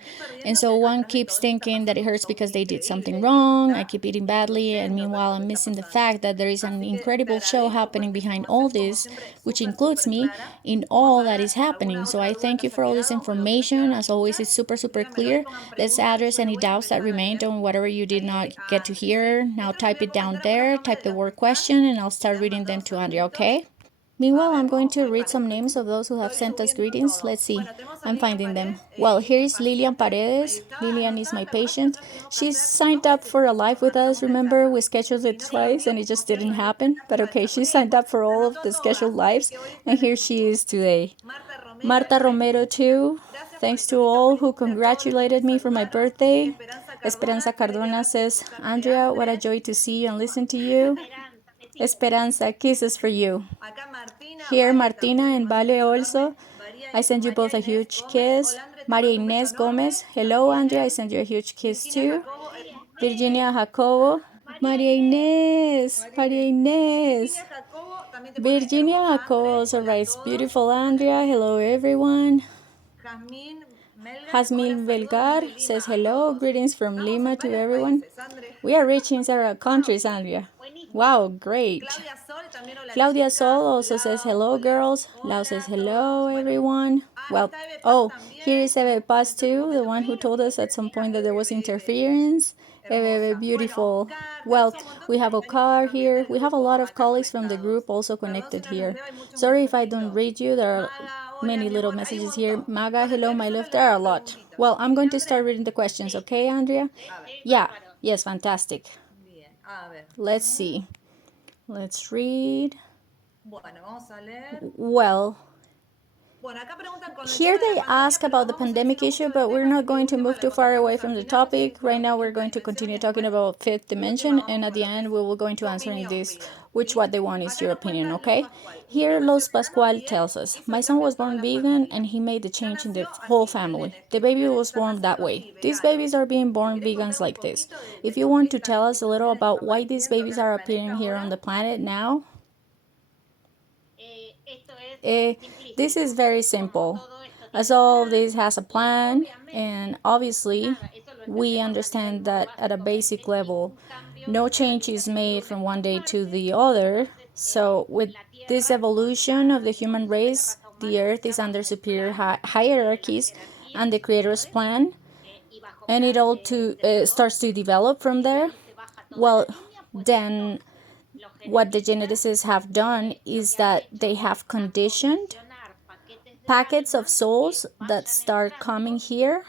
And so one keeps thinking that it hurts because they did something wrong, I keep eating badly, and meanwhile I'm missing the fact that there is an incredible show happening behind all this, which includes me in all that is happening. So I thank you for all this information. As always, it's super, super clear. Let's address any doubts that remained on whatever you did not get to hear. Now type it down there, type the word question, and I'll start reading them to Andrea, okay? Meanwhile, I'm going to read some names of those who have sent us greetings. Let's see. I'm finding them. Well, here is Lilian Paredes. Lilian is my patient. She signed up for a live with us. Remember, we scheduled it twice and it just didn't happen. But okay, she signed up for all of the scheduled lives, and here she is today. Marta Romero, too. Thanks to all who congratulated me for my birthday. Esperanza Cardona says, Andrea, what a joy to see you and listen to you. Esperanza, kisses for you. Here, Martina and Vale also. I send you both a huge kiss. Maria Inés Gomez. Hello, Andrea. I send you a huge kiss too. Virginia Jacobo. Maria Inés. Maria Inés. Virginia Jacobo also writes, beautiful Andrea. Hello, everyone. Jasmine Belgar says hello. Greetings from Lima to everyone. We are reaching several countries, Andrea. Wow, great. Claudia Sol also says hello, girls. Lau says hello, everyone. Well, oh, here is Eve Paz too, the one who told us at some point that there was interference. Eve, beautiful. Well, we have Okar here. We have a lot of colleagues from the group also connected here. Sorry if I don't read you. There are many little messages here. Maga, hello, my love. There are a lot. Well, I'm going to start reading the questions, okay, Andrea? Yeah. Yes, fantastic. Let's see. Let's read. Well, here they ask about the pandemic issue, but we're not going to move too far away from the topic. Right now, we're going to continue talking about fifth dimension, and at the end, we will going to answer in this, which what they want is your opinion, okay? Here, Los Pascual tells us, my son was born vegan, and he made the change in the whole family. The baby was born that way. These babies are being born vegans like this. If you want to tell us a little about why these babies are appearing here on the planet now, this is very simple. As all of this has a plan, and obviously, we understand that at a basic level, no change is made from one day to the other. So, with this evolution of the human race, the Earth is under superior hierarchies and the Creator's plan, and it all starts to develop from there. Well, then what the geneticists have done is that they have conditioned packets of souls that start coming here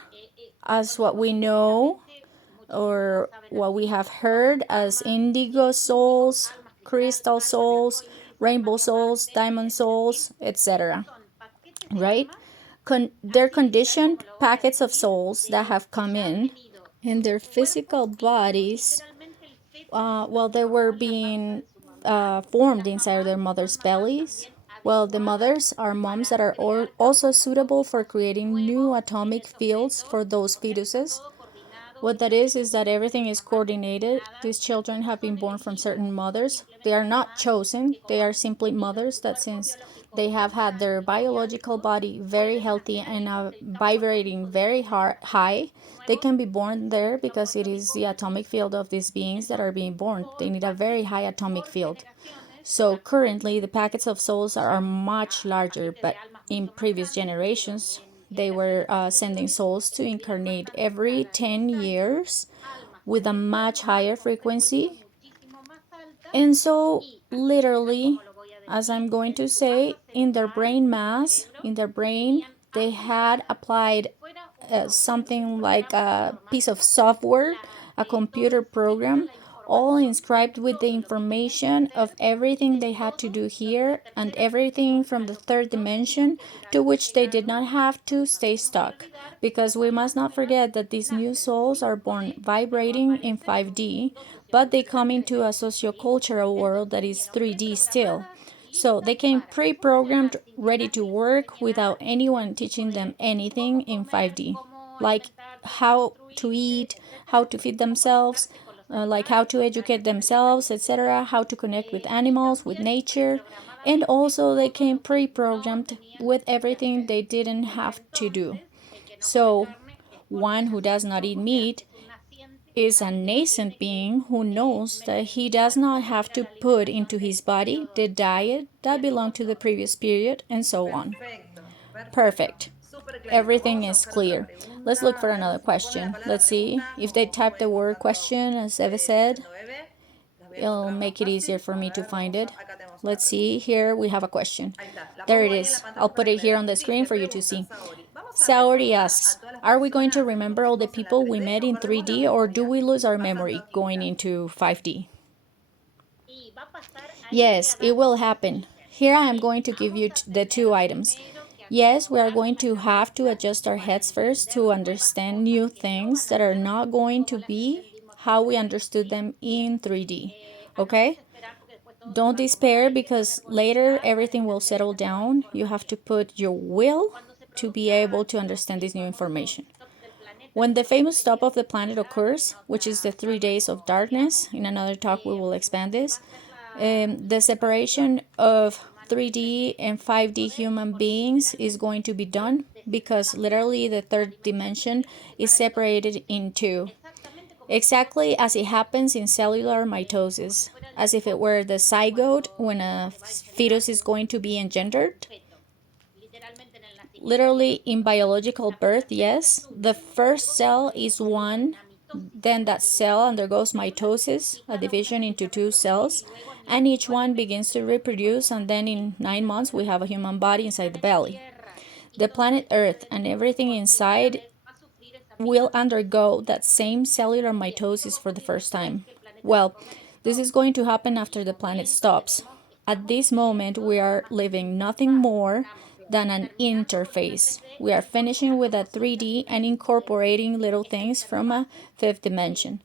as what we know or what we have heard as indigo souls, crystal souls, rainbow souls, diamond souls, etc. Right? They're conditioned packets of souls that have come in their physical bodies while they were being formed inside their mother's bellies. Well, the mothers are moms that are also suitable for creating new atomic fields for those fetuses. What that is that everything is coordinated. These children have been born from certain mothers. They are not chosen. They are simply mothers that, since they have had their biological body very healthy and vibrating very high, they can be born there because it is the atomic field of these beings that are being born. They need a very high atomic field. So currently, the packets of souls are much larger, but in previous generations, they were sending souls to incarnate every 10 years with a much higher frequency. And so, literally, as I'm going to say, in their brain mass, in their brain, they had applied something like a piece of software, a computer program, all inscribed with the information of everything they had to do here and everything from the third dimension to which they did not have to stay stuck. Because we must not forget that these new souls are born vibrating in 5D, but they come into a sociocultural world that is 3D still. So they came pre-programmed, ready to work without anyone teaching them anything in 5D, like how to eat, how to feed themselves, like how to educate themselves, etc., how to connect with animals, with nature, and also they came pre-programmed with everything they didn't have to do. So one who does not eat meat is a nascent being who knows that he does not have to put into his body the diet that belonged to the previous period, and so on. Perfect. Everything is clear. Let's look for another question. Let's see if they type the word question, as Eva said. It'll make it easier for me to find it. let's see. Here we have a question. There it is. I'll put it here on the screen for you to see. Saori asks, are we going to remember all the people we met in 3D, or do we lose our memory going into 5D? Yes, it will happen. Here I am going to give you the two items. Yes, we are going to have to adjust our heads first to understand new things that are not going to be how we understood them in 3D. Okay? Don't despair, because later everything will settle down. You have to put your will to be able to understand this new information. When the famous stop of the planet occurs, which is the 3 days of darkness, in another talk we will expand this, the separation of 3D and 5D human beings is going to be done, because literally the third dimension is separated in two. Exactly as it happens in cellular mitosis, as if it were the zygote when a fetus is going to be engendered. Literally in biological birth, yes, the first cell is one, then that cell undergoes mitosis, a division into two cells, and each one begins to reproduce, and then in 9 months we have a human body inside the belly. The planet Earth and everything inside will undergo that same cellular mitosis for the first time. Well, this is going to happen after the planet stops. At this moment, we are living nothing more than an interface. We are finishing with a 3D and incorporating little things from a fifth dimension.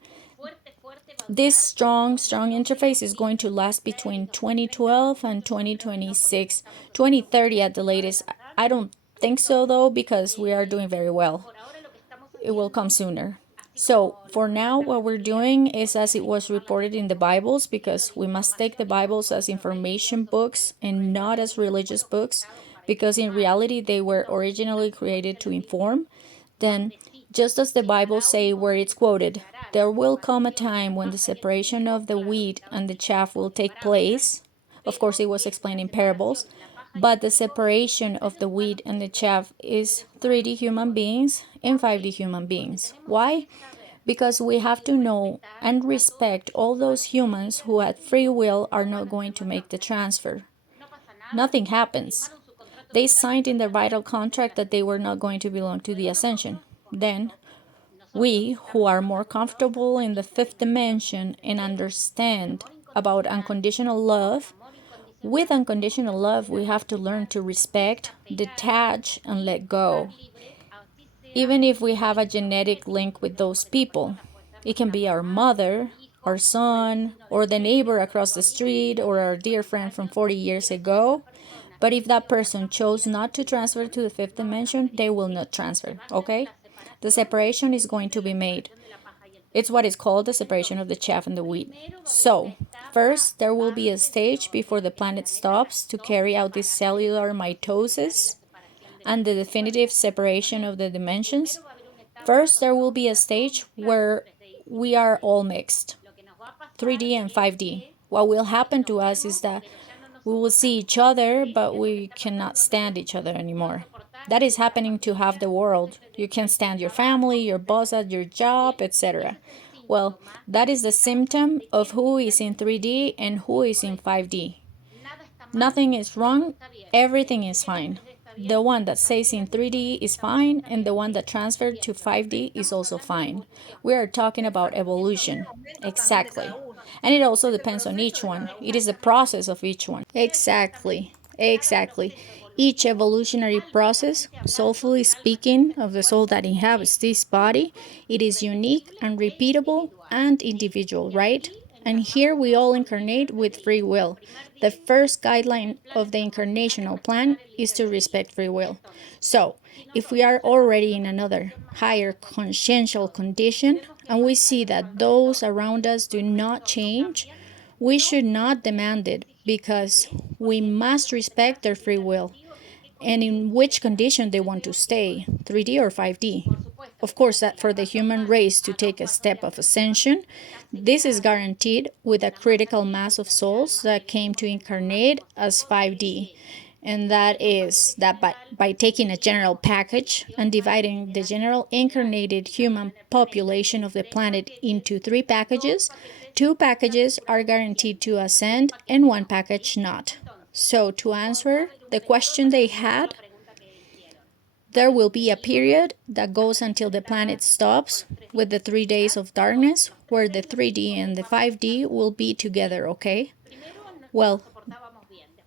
This strong interface is going to last between 2012 and 2026, 2030 at the latest. I don't think so though, because we are doing very well. It will come sooner. So for now, what we're doing is as it was reported in the Bibles, because we must take the Bibles as information books and not as religious books, because in reality they were originally created to inform. Then, just as the Bible say where it's quoted, there will come a time when the separation of the wheat and the chaff will take place. Of course, it was explained in parables, but the separation of the wheat and the chaff is 3D human beings and 5D human beings. Why? Because we have to know and respect all those humans who at free will are not going to make the transfer. Nothing happens. They signed in the vital contract that they were not going to belong to the ascension. Then, we who are more comfortable in the fifth dimension and understand about unconditional love, with unconditional love, we have to learn to respect, detach, and let go. Even if we have a genetic link with those people, it can be our mother, our son, or the neighbor across the street, or our dear friend from 40 years ago. But if that person chose not to transfer to the fifth dimension, they will not transfer, okay? The separation is going to be made. It's what is called the separation of the chaff and the wheat. So, first, there will be a stage before the planet stops to carry out this cellular mitosis and the definitive separation of the dimensions. First, there will be a stage where we are all mixed, 3D and 5D. What will happen to us is that we will see each other, but we cannot stand each other anymore. That is happening to half the world. You can't stand your family, your boss at your job, etc. Well, that is the symptom of who is in 3D and who is in 5D. Nothing is wrong, everything is fine. The one that stays in 3D is fine, and the one that transferred to 5D is also fine. We are talking about evolution. Exactly. And it also depends on each one. It is the process of each one. Exactly. Exactly. Each evolutionary process, soulfully speaking, of the soul that inhabits this body, it is unique and repeatable and individual, right? And here we all incarnate with free will. The first guideline of the incarnational plan is to respect free will. So, if we are already in another higher consciential condition and we see that those around us do not change, we should not demand it, because we must respect their free will and in which condition they want to stay, 3D or 5D. Of course, that for the human race to take a step of ascension, this is guaranteed with a critical mass of souls that came to incarnate as 5D. And that is that by taking a general package and dividing the general incarnated human population of the planet into three packages, two packages are guaranteed to ascend and one package not. So, to answer the question they had, there will be a period that goes until the planet stops with the 3 days of darkness, where the 3D and the 5D will be together, okay? Well,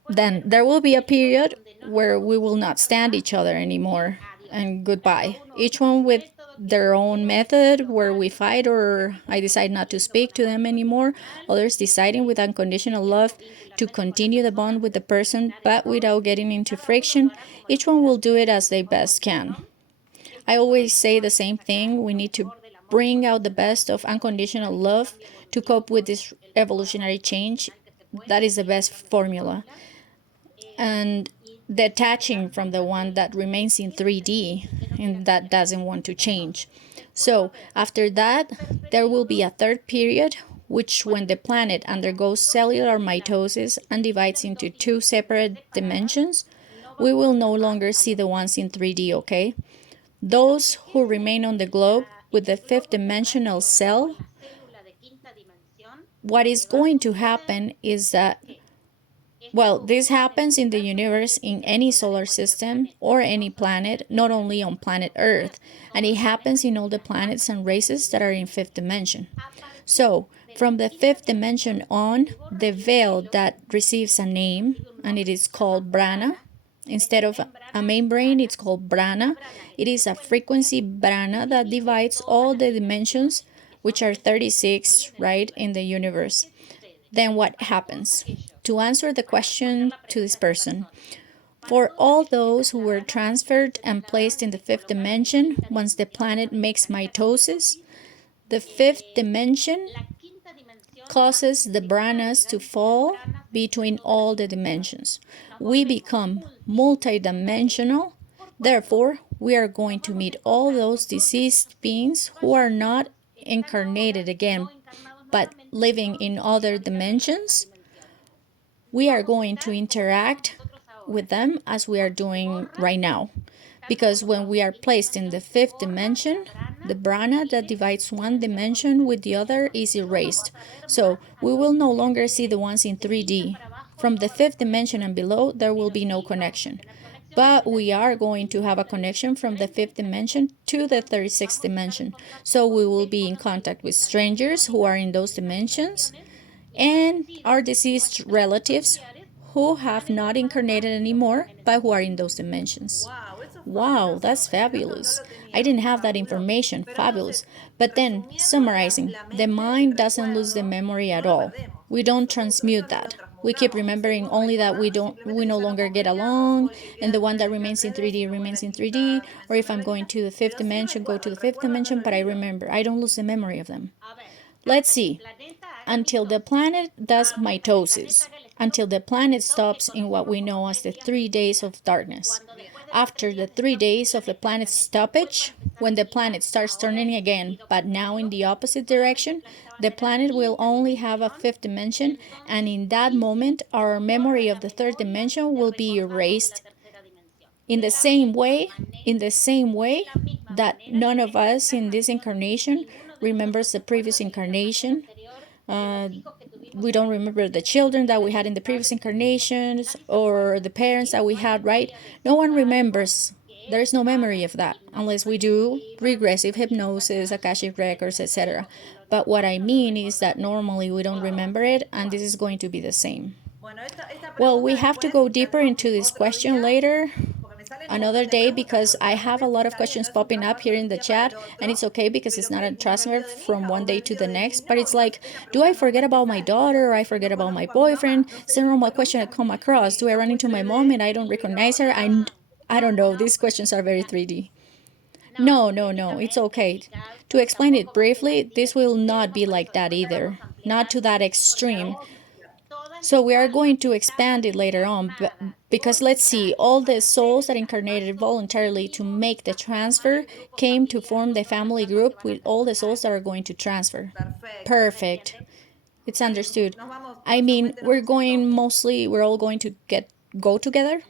then there will be a period where we will not stand each other anymore, and goodbye. Each one with their own method where we fight or I decide not to speak to them anymore. Others deciding with unconditional love to continue the bond with the person but without getting into friction. Each one will do it as they best can. I always say the same thing. We need to bring out the best of unconditional love to cope with this evolutionary change. That is the best formula. And detaching from the one that remains in 3D and that doesn't want to change. So, after that, there will be a third period, which when the planet undergoes cellular mitosis and divides into two separate dimensions, we will no longer see the ones in 3D, okay? Those who remain on the globe with the fifth dimensional cell, what is going to happen is that, well, this happens in the universe, in any solar system or any planet, not only on planet Earth, and it happens in all the planets and races that are in fifth dimension. So, from the fifth dimension on, the veil that receives a name, and it is called Brana. Instead of a membrane, it's called Brana. It is a frequency Brana that divides all the dimensions, which are 36, right, in the universe. Then what happens? To answer the question to this person, for all those who were transferred and placed in the fifth dimension, once the planet makes mitosis, the fifth dimension causes the branas to fall between all the dimensions. We become multidimensional. Therefore, we are going to meet all those deceased beings who are not incarnated again, but living in other dimensions. We are going to interact with them as we are doing right now. Because when we are placed in the fifth dimension, the brana that divides one dimension with the other is erased. So we will no longer see the ones in 3D. From the fifth dimension and below, there will be no connection. But we are going to have a connection from the fifth dimension to the 36th dimension. So we will be in contact with strangers who are in those dimensions and our deceased relatives who have not incarnated anymore, but who are in those dimensions. Wow, that's fabulous. I didn't have that information. Fabulous. But then, summarizing, the mind doesn't lose the memory at all. We don't transmute that. We keep remembering only that we no longer get along, and the one that remains in 3D remains in 3D, or if I'm going to the fifth dimension, go to the fifth dimension, but I remember. I don't lose the memory of them. Let's see. Until the planet does mitosis, until the planet stops in what we know as the 3 days of darkness. After the 3 days of the planet's stoppage, when the planet starts turning again, but now in the opposite direction, the planet will only have a fifth dimension, and in that moment, our memory of the third dimension will be erased. In the same way, that none of us in this incarnation remembers the previous incarnation. We don't remember the children that we had in the previous incarnations or the parents that we had, right? No one remembers. There's no memory of that unless we do regressive hypnosis, Akashic records, etc. But what I mean is that normally we don't remember it, and this is going to be the same. Well, we have to go deeper into this question later, another day, because I have a lot of questions popping up here in the chat, and it's okay because it's not a transfer from one day to the next, but it's like, do I forget about my daughter or I forget about my boyfriend? It's a normal question I come across. Do I run into my mom and I don't recognize her? I don't know. These questions are very 3D. No, no, no, it's okay. To explain it briefly, this will not be like that either. Not to that extreme. So we are going to expand it later on, because let's see, all the souls that incarnated voluntarily to make the transfer came to form the family group with all the souls that are going to transfer. Perfect. It's understood. I mean, we're all going to go together?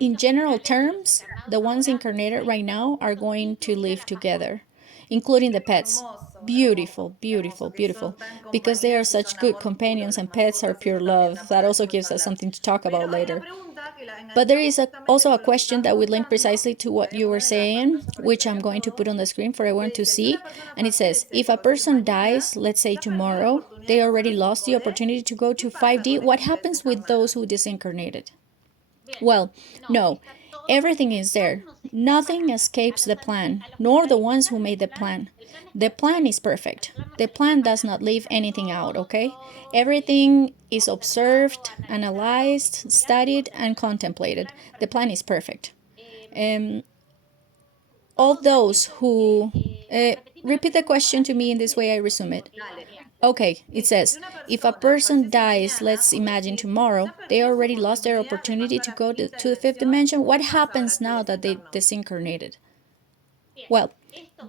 in general terms, the ones incarnated right now are going to live together, including the pets. Beautiful, beautiful, beautiful. Because they are such good companions and pets are pure love. That also gives us something to talk about later. But there is also a question that would link precisely to what you were saying, which I'm going to put on the screen for everyone to see. And it says, if a person dies, let's say tomorrow, they already lost the opportunity to go to 5D. What happens with those who disincarnated? Well, no, everything is there. Nothing escapes the plan, nor the ones who made the plan. The plan is perfect. The plan does not leave anything out, okay? Everything is observed, analyzed, studied, and contemplated. The plan is perfect. Um, all those who. Repeat the question to me in this way I resume it. Okay, it says, if a person dies, let's imagine tomorrow, they already lost their opportunity to go to the fifth dimension. What happens now that they disincarnated? Well,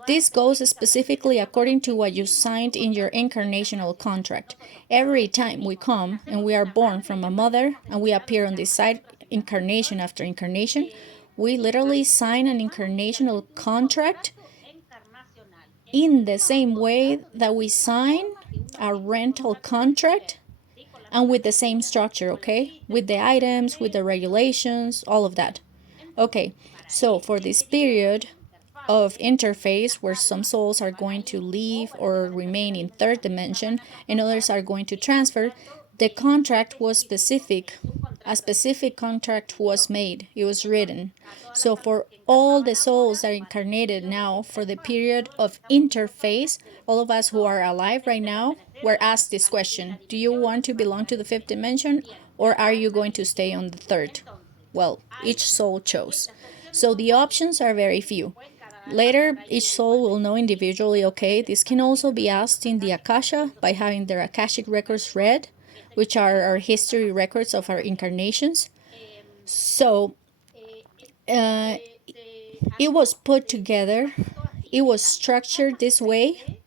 this goes specifically according to what you signed in your incarnational contract. Every time we come and we are born from a mother and we appear on this side, incarnation after incarnation, we literally sign an incarnational contract in the same way that we sign a rental contract and with the same structure, okay? With the items, with the regulations, all of that. Okay, so for this period of interface where some souls are going to leave or remain in third dimension and others are going to transfer, the contract was specific. A specific contract was made, it was written. So for all the souls that are incarnated now for the period of interface, all of us who are alive right now, were asked this question: do you want to belong to the fifth dimension or are you going to stay on the third? Well, each soul chose. So the options are very few. Later, each soul will know individually, okay, this can also be asked in the Akasha by having their Akashic records read, which are our history records of our incarnations. So, it was put together, it was structured this way.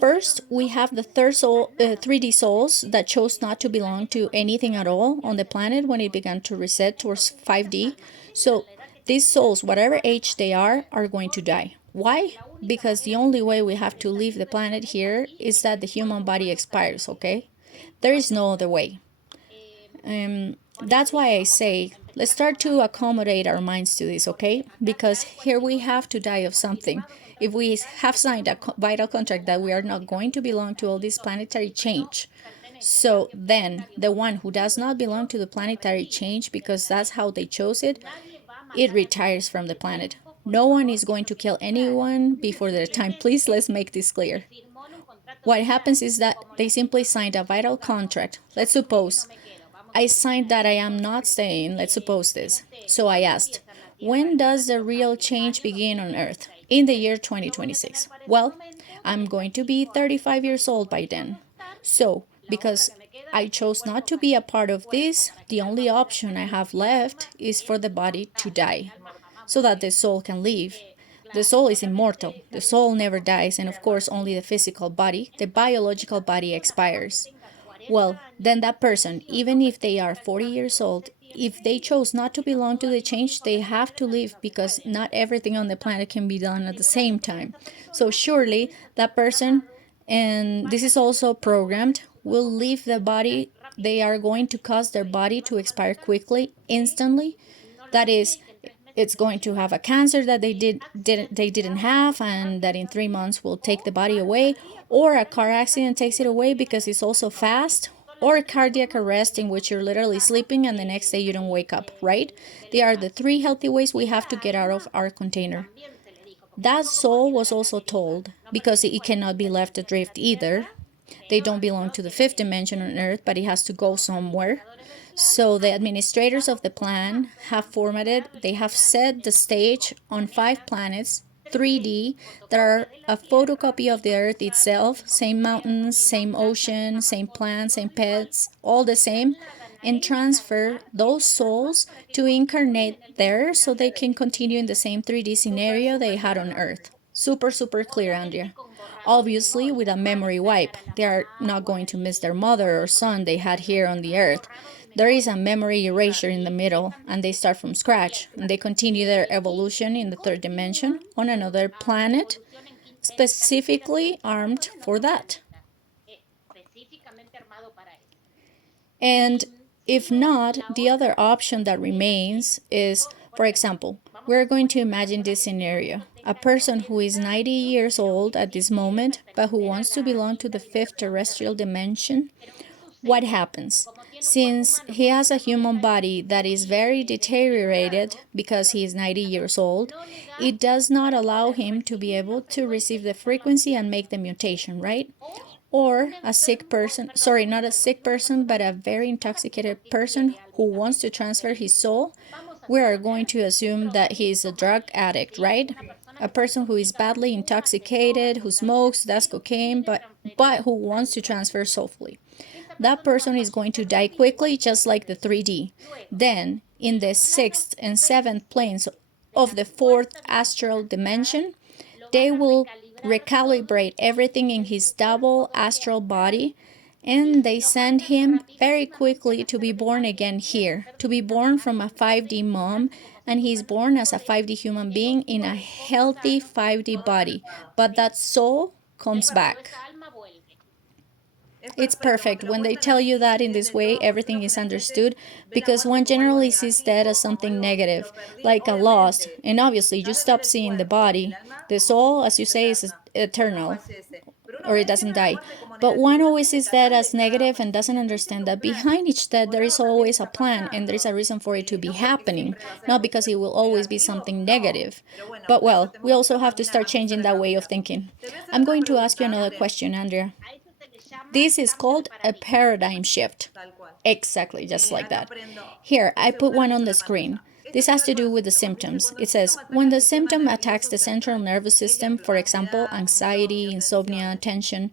First, we have the 3D souls that chose not to belong to anything at all on the planet when it began to reset towards 5D. So these souls, whatever age they are going to die. Why? Because the only way we have to leave the planet here is that the human body expires, okay? There is no other way. That's why I say, let's start to accommodate our minds to this, okay? Because here we have to die of something. If we have signed a vital contract that we are not going to belong to all this planetary change, so then the one who does not belong to the planetary change because that's how they chose it, it retires from the planet. No one is going to kill anyone before their time. Please, let's make this clear. What happens is that they simply signed a vital contract. Let's suppose I signed that I am not staying, let's suppose this. So I asked, when does the real change begin on Earth? In the year 2026. Well, I'm going to be 35 years old by then. So, because I chose not to be a part of this, the only option I have left is for the body to die, so that the soul can live. The soul is immortal. The soul never dies, and of course, only the physical body, the biological body, expires. Well, then that person, even if they are 40 years old, if they chose not to belong to the change, they have to leave because not everything on the planet can be done at the same time. So surely that person, and this is also programmed, will leave the body. They are going to cause their body to expire quickly, instantly. That is, it's going to have a cancer that they didn't have, and that in 3 months will take the body away, or a car accident takes it away because it's also fast, or a cardiac arrest in which you're literally sleeping and the next day you don't wake up, right? They are the three healthy ways we have to get out of our container. That soul was also told, because it cannot be left adrift either. They don't belong to the fifth dimension on Earth, but it has to go somewhere. So the administrators of the plan have formatted, they have set the stage on 5 planets, 3D, that are a photocopy of the Earth itself, same mountains, same ocean, same plants, same pets, all the same, and transfer those souls to incarnate there so they can continue in the same 3D scenario they had on Earth. Super, super clear, Andrea. obviously with a memory wipe. They are not going to miss their mother or son they had here on the earth. There is a memory erasure in the middle, and they start from scratch, and they continue their evolution in the third dimension on another planet, specifically armed for that. And if not, the other option that remains is, for example, we're going to imagine this scenario. A person who is 90 years old at this moment, but who wants to belong to the fifth terrestrial dimension. What happens? Since he has a human body that is very deteriorated because he is 90 years old, it does not allow him to be able to receive the frequency and make the mutation, right? Or a sick person, sorry, not a sick person, but a very intoxicated person who wants to transfer his soul, we are going to assume that he is a drug addict, right? A person who is badly intoxicated, who smokes, does cocaine, but who wants to transfer soulfully. That person is going to die quickly, just like the 3D. Then, in the sixth and seventh planes of the fourth astral dimension, they will recalibrate everything in his double astral body, and they send him very quickly to be born again here, to be born from a 5D mom, and he's born as a 5D human being in a healthy 5D body, but that soul comes back. It's perfect. When they tell you that in this way, everything is understood, because one generally sees death as something negative, like a loss, and obviously you stop seeing the body. The soul, as you say, is eternal, or it doesn't die. But one always sees that as negative and doesn't understand that behind each death there is always a plan and there is a reason for it to be happening, not because it will always be something negative. But well, we also have to start changing that way of thinking. I'm going to ask you another question, Andrea. This is called a paradigm shift. Exactly, just like that. Here, I put one on the screen. This has to do with the symptoms. It says, when the symptom attacks the central nervous system, for example, anxiety, insomnia, tension,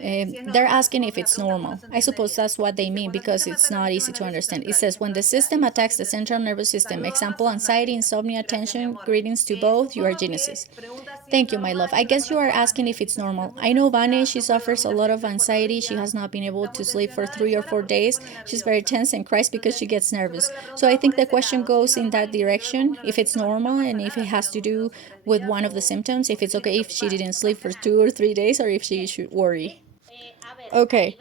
they're asking if it's normal. I suppose that's what they mean because it's not easy to understand. It says, when the system attacks the central nervous system, example, anxiety, insomnia, tension, greetings to both, you are geniuses. Thank you, my love. I guess you are asking if it's normal. I know Vane, she suffers a lot of anxiety. She has not been able to sleep for 3 or 4 days. She's very tense and cries because she gets nervous. So I think the question goes in that direction, if it's normal and if it has to do with one of the symptoms, if it's okay if she didn't sleep for 2 or 3 days or if she should worry. Okay,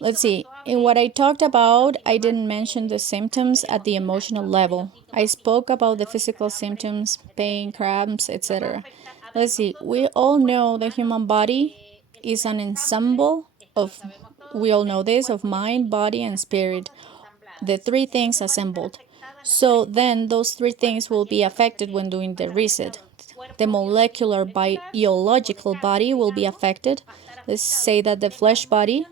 let's see. In what I talked about, I didn't mention the symptoms at the emotional level. I spoke about the physical symptoms, pain, cramps, etc. Let's see. We all know the human body is an ensemble of, we all know this, of mind, body, and spirit. The three things assembled. So then those three things will be affected when doing the reset. The molecular biological body will be affected. Let's say that the flesh body,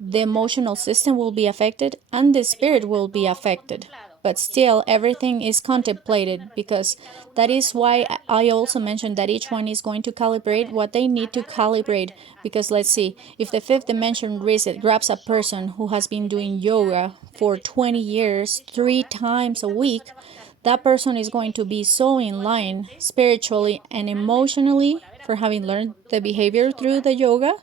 the emotional system will be affected, and the spirit will be affected. But still, everything is contemplated because that is why I also mentioned that each one is going to calibrate what they need to calibrate. Because let's see, if the fifth dimension reset grabs a person who has been doing yoga for 20 years, 3 times a week, that person is going to be so in line spiritually and emotionally for having learned the behavior through the yoga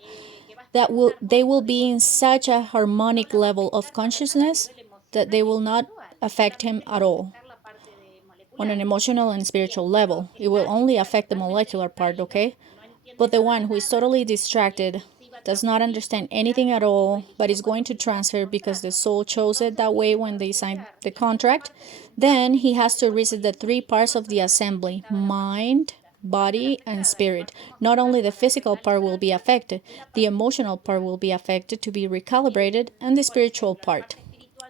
that they will be in such a harmonic level of consciousness that they will not affect him at all on an emotional and spiritual level. It will only affect the molecular part, okay? But the one who is totally distracted, does not understand anything at all, but is going to transfer because the soul chose it that way when they signed the contract, then he has to reset the three parts of the assembly: mind, body, and spirit. Not only the physical part will be affected, the emotional part will be affected to be recalibrated, and the spiritual part.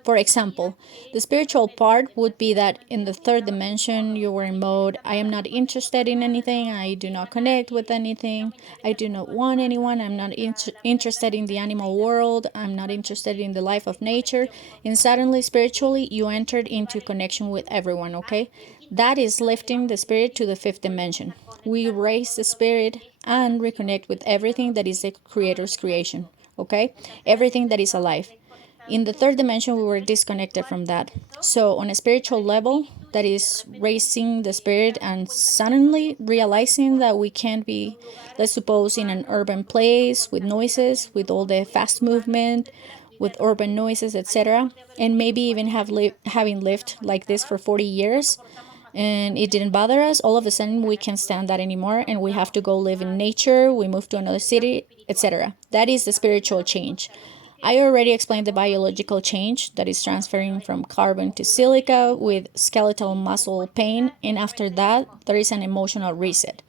For example, the spiritual part would be that in the third dimension you were in mode, I am not interested in anything, I do not connect with anything, I do not want anyone, I'm not interested in the animal world, I'm not interested in the life of nature, and suddenly spiritually you entered into connection with everyone, okay? That is lifting the spirit to the fifth dimension. We raise the spirit and reconnect with everything that is the Creator's creation, okay? Everything that is alive. In the third dimension, we were disconnected from that. So, on a spiritual level, that is raising the spirit and suddenly realizing that we can't be, let's suppose, in an urban place with noises, with all the fast movement, with urban noises, etc. And maybe even having lived like this for 40 years and it didn't bother us, all of a sudden we can't stand that anymore and we have to go live in nature, we move to another city, etc. That is the spiritual change. I already explained the biological change that is transferring from carbon to silica with skeletal muscle pain, and after that, there is an emotional reset.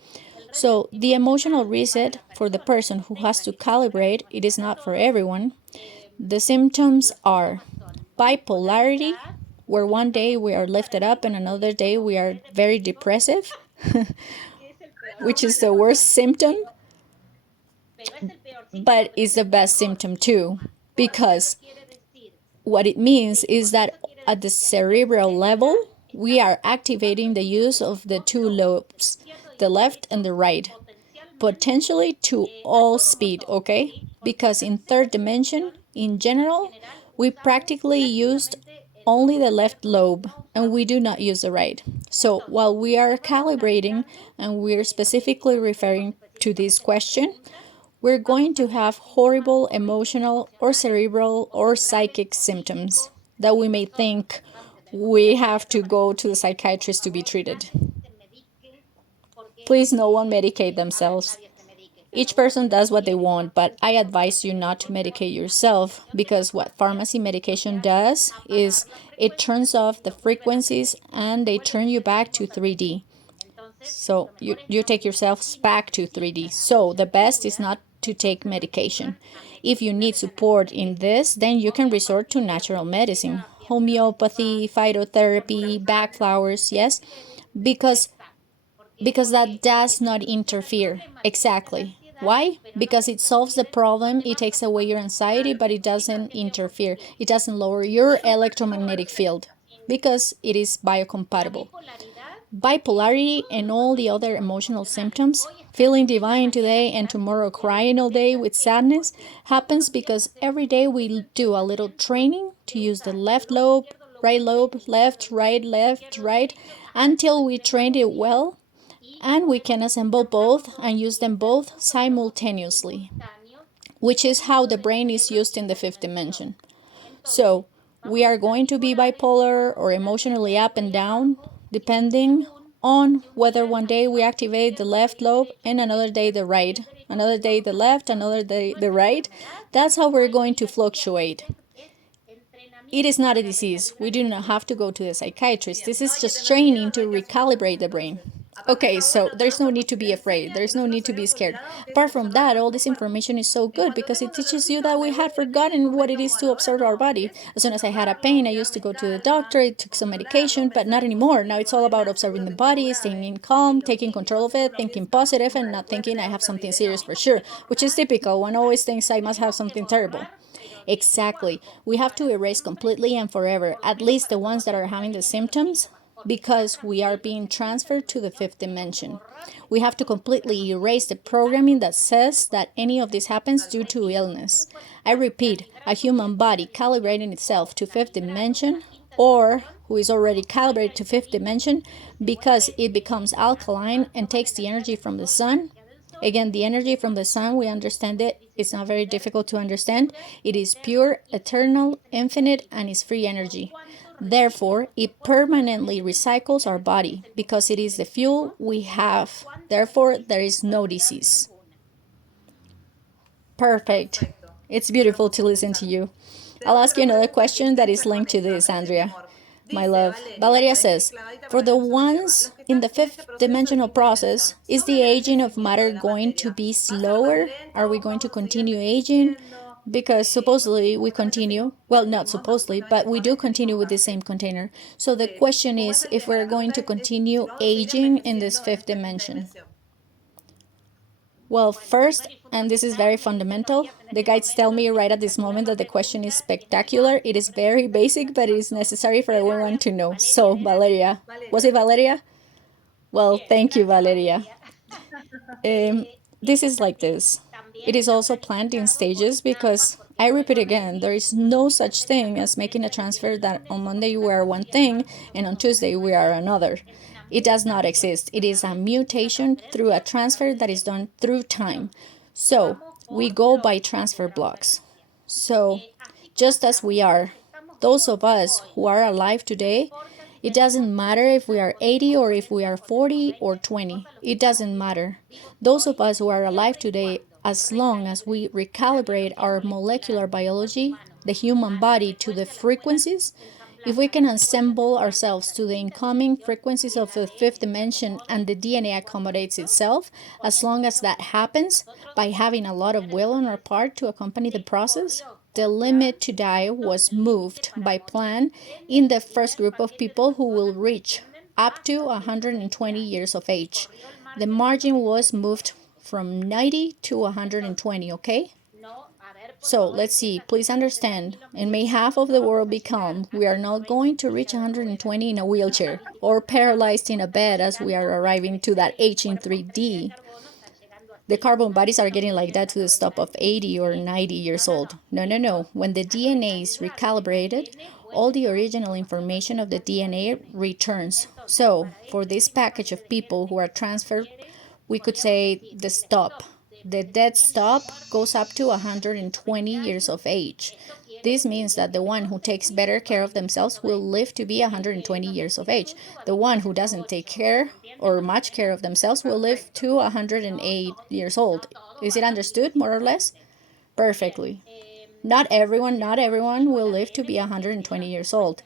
So, the emotional reset for the person who has to calibrate, it is not for everyone. The symptoms are bipolarity, where one day we are lifted up and another day we are very depressive, which is the worst symptom, but is the best symptom too, because what it means is that at the cerebral level, we are activating the use of the two lobes, the left and the right, potentially to all speed, okay? Because in third dimension, in general, we practically used only the left lobe and we do not use the right. So while we are calibrating and we're specifically referring to this question, we're going to have horrible emotional or cerebral or psychic symptoms that we may think we have to go to the psychiatrist to be treated. Please, no one medicate themselves. Each person does what they want, but I advise you not to medicate yourself because what pharmacy medication does is it turns off the frequencies and they turn you back to 3D. So you take yourselves back to 3D. So the best is not to take medication. If you need support in this, then you can resort to natural medicine, homeopathy, phytotherapy, back flowers, yes, because that does not interfere. Exactly. Why? Because it solves the problem, it takes away your anxiety, but it doesn't interfere. It doesn't lower your electromagnetic field because it is biocompatible. Bipolarity and all the other emotional symptoms, feeling divine today and tomorrow crying all day with sadness, happens because every day we do a little training to use the left lobe, left, right, until we trained it well and we can assemble both and use them both simultaneously, which is how the brain is used in the fifth dimension. So, we are going to be bipolar or emotionally up and down, depending on whether one day we activate the left lobe and another day the right, another day the left, another day the right. That's how we're going to fluctuate. It is not a disease. We do not have to go to the psychiatrist. This is just training to recalibrate the brain. Okay, so there's no need to be afraid. There's no need to be scared. Apart from that, all this information is so good because it teaches you that we had forgotten what it is to observe our body. As soon as I had a pain, I used to go to the doctor, I took some medication, but not anymore. Now it's all about observing the body, staying calm, taking control of it, thinking positive, and not thinking I have something serious for sure, which is typical. One always thinks I must have something terrible. Exactly. We have to erase completely and forever, at least the ones that are having the symptoms, because we are being transferred to the fifth dimension. We have to completely erase the programming that says that any of this happens due to illness. I repeat, a human body calibrating itself to fifth dimension or who is already calibrated to fifth dimension because it becomes alkaline and takes the energy from the sun. Again, the energy from the sun, we understand it. It's not very difficult to understand. It is pure, eternal, infinite, and is free energy. Therefore, it permanently recycles our body because it is the fuel we have. Therefore, there is no disease. Perfect. It's beautiful to listen to you. I'll ask you another question that is linked to this, Andrea. My love. Valeria says, for the ones in the fifth dimensional process, is the aging of matter going to be slower? Are we going to continue aging? Because supposedly we continue, well, not supposedly, but we do continue with the same container. So the question is if we're going to continue aging in this fifth dimension. Well, first, and this is very fundamental, the guides tell me right at this moment that the question is spectacular. It is very basic, but it is necessary for everyone to know. So, Valeria, was it Valeria? Well, thank you, Valeria. This is like this. It is also planned in stages because, I repeat again, there is no such thing as making a transfer that on Monday we are one thing and on Tuesday we are another. It does not exist. It is a mutation through a transfer that is done through time. So, we go by transfer blocks. So, just as we are, those of us who are alive today, it doesn't matter if we are 80 or if we are 40 or 20. It doesn't matter. Those of us who are alive today, as long as we recalibrate our molecular biology, the human body, to the frequencies, if we can assemble ourselves to the incoming frequencies of the fifth dimension and the DNA accommodates itself, as long as that happens by having a lot of will on our part to accompany the process, the limit to die was moved by plan in the first group of people who will reach up to 120 years of age. The margin was moved from 90 to 120, okay? So let's see, please understand, and may half of the world be calm. We are not going to reach 120 in a wheelchair or paralyzed in a bed as we are arriving to that age in 3D. The carbon bodies are getting like that to the stop of 80 or 90 years old. No, no, no. When the DNA is recalibrated, all the original information of the DNA returns. So, for this package of people who are transferred, we could say the stop. The dead stop goes up to 120 years of age. This means that the one who takes better care of themselves will live to be 120 years of age. The one who doesn't take care or much care of themselves will live to 108 years old. Is it understood, more or less? Perfectly. Not everyone will live to be 120 years old.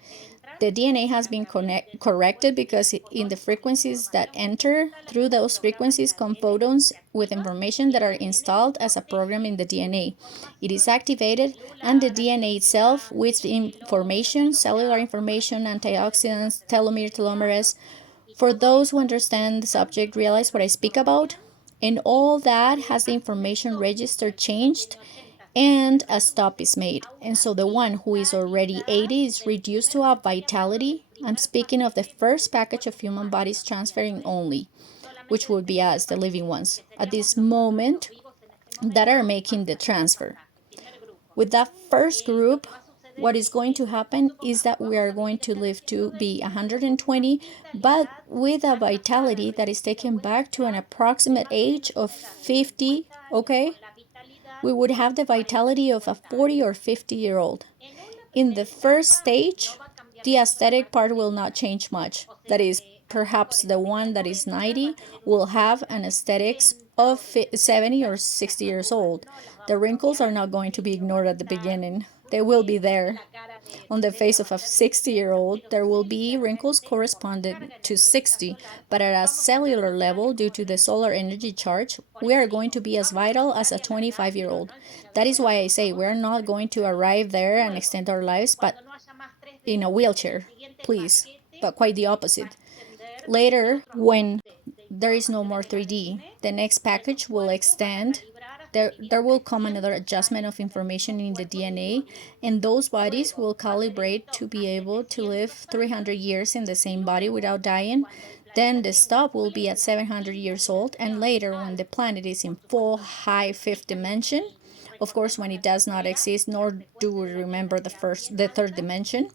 The DNA has been corrected because in the frequencies that enter, through those frequencies come photons with information that are installed as a program in the DNA. It is activated, and the DNA itself, with information, cellular information, antioxidants, telomerase, for those who understand the subject, realize what I speak about, and all that has the information register changed and a stop is made. And so the one who is already 80 is reduced to a vitality. I'm speaking of the first package of human bodies transferring only, which would be us, the living ones, at this moment that are making the transfer. With that first group, what is going to happen is that we are going to live to be 120, but with a vitality that is taken back to an approximate age of 50, okay? We would have the vitality of a 40 or 50-year-old. In the first stage, the aesthetic part will not change much. That is, perhaps the one that is 90 will have an aesthetics of 70 or 60 years old. The wrinkles are not going to be ignored at the beginning. They will be there. On the face of a 60-year-old, there will be wrinkles corresponding to 60, but at a cellular level, due to the solar energy charge, we are going to be as vital as a 25-year-old. That is why I say we are not going to arrive there and extend our lives, but in a wheelchair, please, but quite the opposite. Later, when there is no more 3D, the next package will extend. There will come another adjustment of information in the DNA, and those bodies will calibrate to be able to live 300 years in the same body without dying. Then the stop will be at 700 years old, and later, when the planet is in full high fifth dimension, of course, when it does not exist, nor do we remember the third dimension,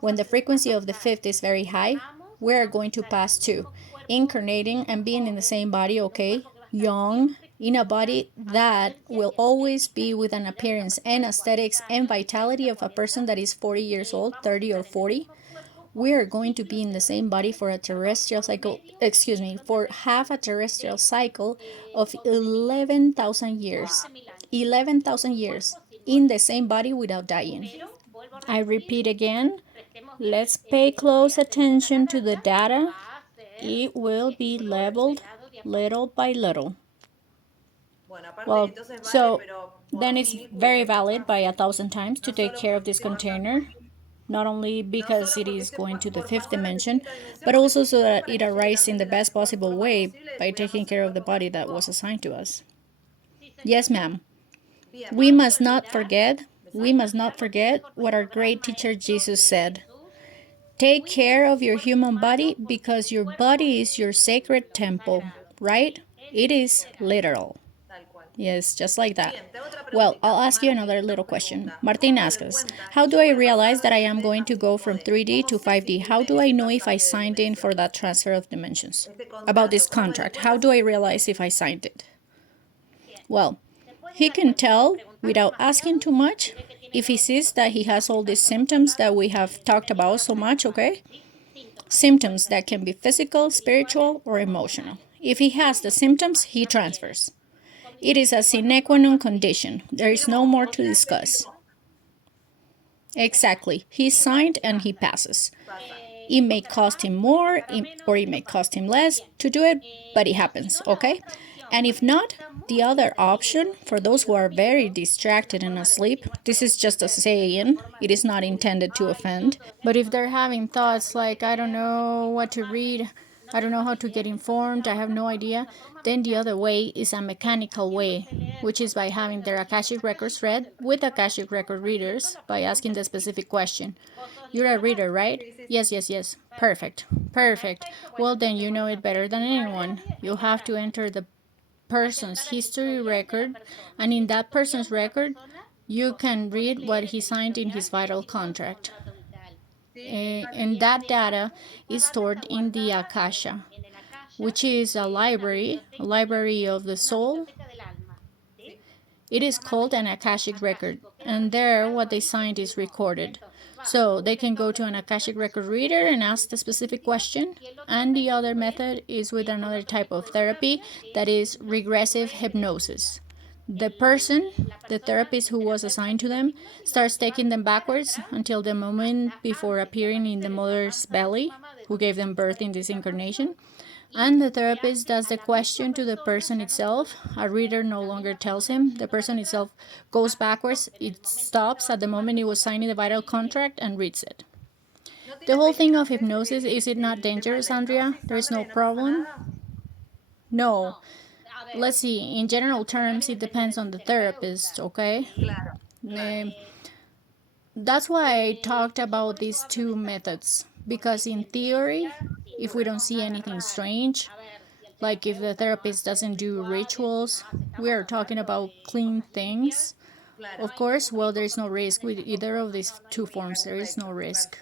when the frequency of the fifth is very high, we are going to pass to incarnating and being in the same body, okay, young, in a body that will always be with an appearance and aesthetics and vitality of a person that is 40 years old, 30 or 40. We are going to be in the same body for a terrestrial cycle, for half a terrestrial cycle of 11,000 years. 11,000 years in the same body without dying. I repeat again, let's pay close attention to the data. It will be leveled little by little. Well, so then it's very valid by 1,000 times to take care of this container, not only because it is going to the fifth dimension, but also so that it arrives in the best possible way by taking care of the body that was assigned to us. Yes, ma'am. We must not forget what our great teacher Jesus said. Take care of your human body because your body is your sacred temple, right? It is literal. Yes, just like that. Well, I'll ask you another little question. Martin asks us, how do I realize that I am going to go from 3D to 5D? How do I know if I signed in for that transfer of dimensions? About this contract, how do I realize if I signed it? Well, he can tell without asking too much if he sees that he has all these symptoms that we have talked about so much, okay? Symptoms that can be physical, spiritual, or emotional. If he has the symptoms, he transfers. It is a sine qua non condition. There is no more to discuss. Exactly. He signed and he passes. It may cost him more or it may cost him less to do it, but it happens, okay? And if not, the other option, for those who are very distracted and asleep, this is just a saying, it is not intended to offend. But if they're having thoughts like, I don't know what to read, I don't know how to get informed, I have no idea, then the other way is a mechanical way, which is by having their Akashic records read with Akashic record readers by asking the specific question. You're a reader, right? Yes, yes, yes. Perfect. Perfect. Well, then you know it better than anyone. You have to enter the person's history record, and in that person's record, you can read what he signed in his vital contract. And that data is stored in the Akasha, which is a library of the soul. It is called an Akashic record, and there what they signed is recorded. So they can go to an Akashic record reader and ask the specific question. And the other method is with another type of therapy, that is regressive hypnosis. The person, the therapist who was assigned to them, starts taking them backwards until the moment before appearing in the mother's belly, who gave them birth in this incarnation. And the therapist does the question to the person itself. A reader no longer tells him. The person itself goes backwards. It stops at the moment it was signing the vital contract and reads it. The whole thing of hypnosis, is it not dangerous, Andrea? There's no problem? No. Let's see. In general terms, it depends on the therapist, okay? Um, that's why I talked about these two methods. Because in theory, if we don't see anything strange, like if the therapist doesn't do rituals, we are talking about clean things. Of course, well, there is no risk with either of these two forms. There is no risk.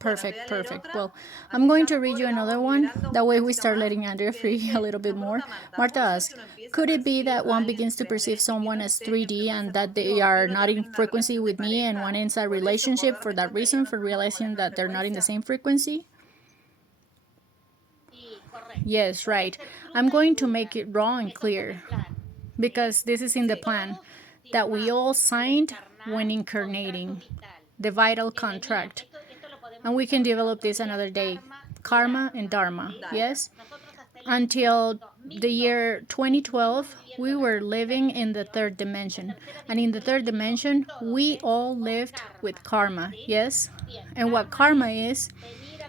Perfect, perfect. Well, I'm going to read you another one. That way we start letting Andrea free a little bit more. Marta asks, could it be that one begins to perceive someone as 3D and that they are not in frequency with me and one ends a relationship for that reason, for realizing that they're not in the same frequency? Yes, right. I'm going to make it raw and clear because this is in the plan that we all signed when incarnating the vital contract. And we can develop this another day. Karma and Dharma, yes? Until the year 2012, we were living in the third dimension. And in the third dimension, we all lived with karma, yes? And what karma is,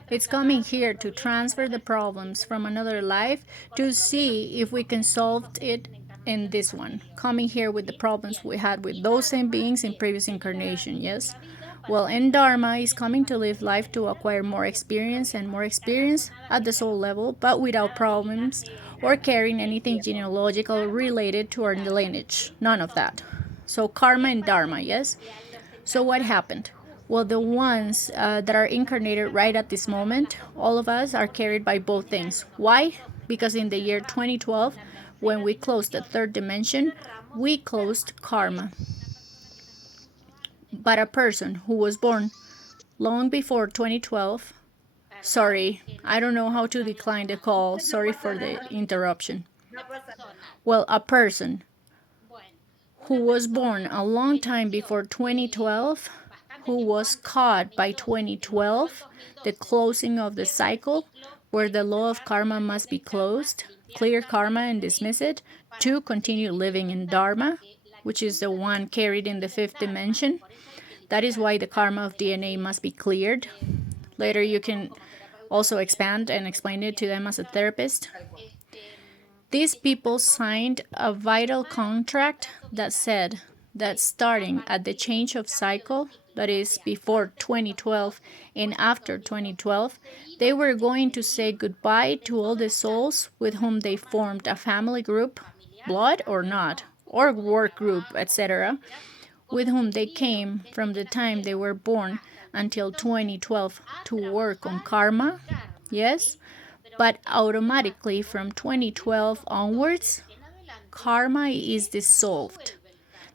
it's coming here to transfer the problems from another life to see if we can solve it in this one. Coming here with the problems we had with those same beings in previous incarnation, yes? Well, and Dharma is coming to live life to acquire more experience and more experience at the soul level, but without problems or carrying anything genealogical related to our lineage. None of that. So karma and Dharma, yes? So what happened? Well, the ones that are incarnated right at this moment, all of us are carried by both things. Why? Because in the year 2012, when we closed the third dimension, we closed karma. But a person who was born long before 2012, sorry, I don't know how to decline the call. Sorry for the interruption. Well, a person who was born a long time before 2012, who was caught by 2012, the closing of the cycle, where the law of karma must be closed, clear karma and dismiss it, to continue living in Dharma, which is the one carried in the fifth dimension. That is why the karma of DNA must be cleared. Later, you can also expand and explain it to them as a therapist. These people signed a vital contract that said that starting at the change of cycle, that is before 2012 and after 2012, they were going to say goodbye to all the souls with whom they formed a family group, blood or not, or work group, etc., with whom they came from the time they were born until 2012 to work on karma. Yes, but automatically from 2012 onwards, karma is dissolved.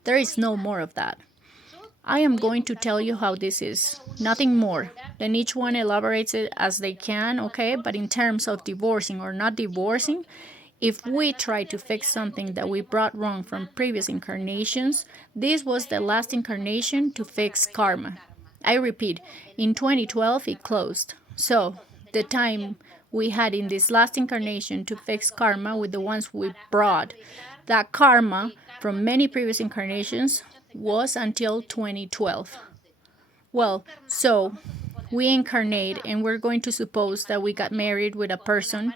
There is no more of that. I am going to tell you how this is, nothing more. Then each one elaborates it as they can, okay? But in terms of divorcing or not divorcing, if we try to fix something that we brought wrong from previous incarnations, this was the last incarnation to fix karma. I repeat, in 2012 it closed. So, the time we had in this last incarnation to fix karma with the ones we brought, that karma from many previous incarnations was until 2012. Well, so we incarnate and we're going to suppose that we got married with a person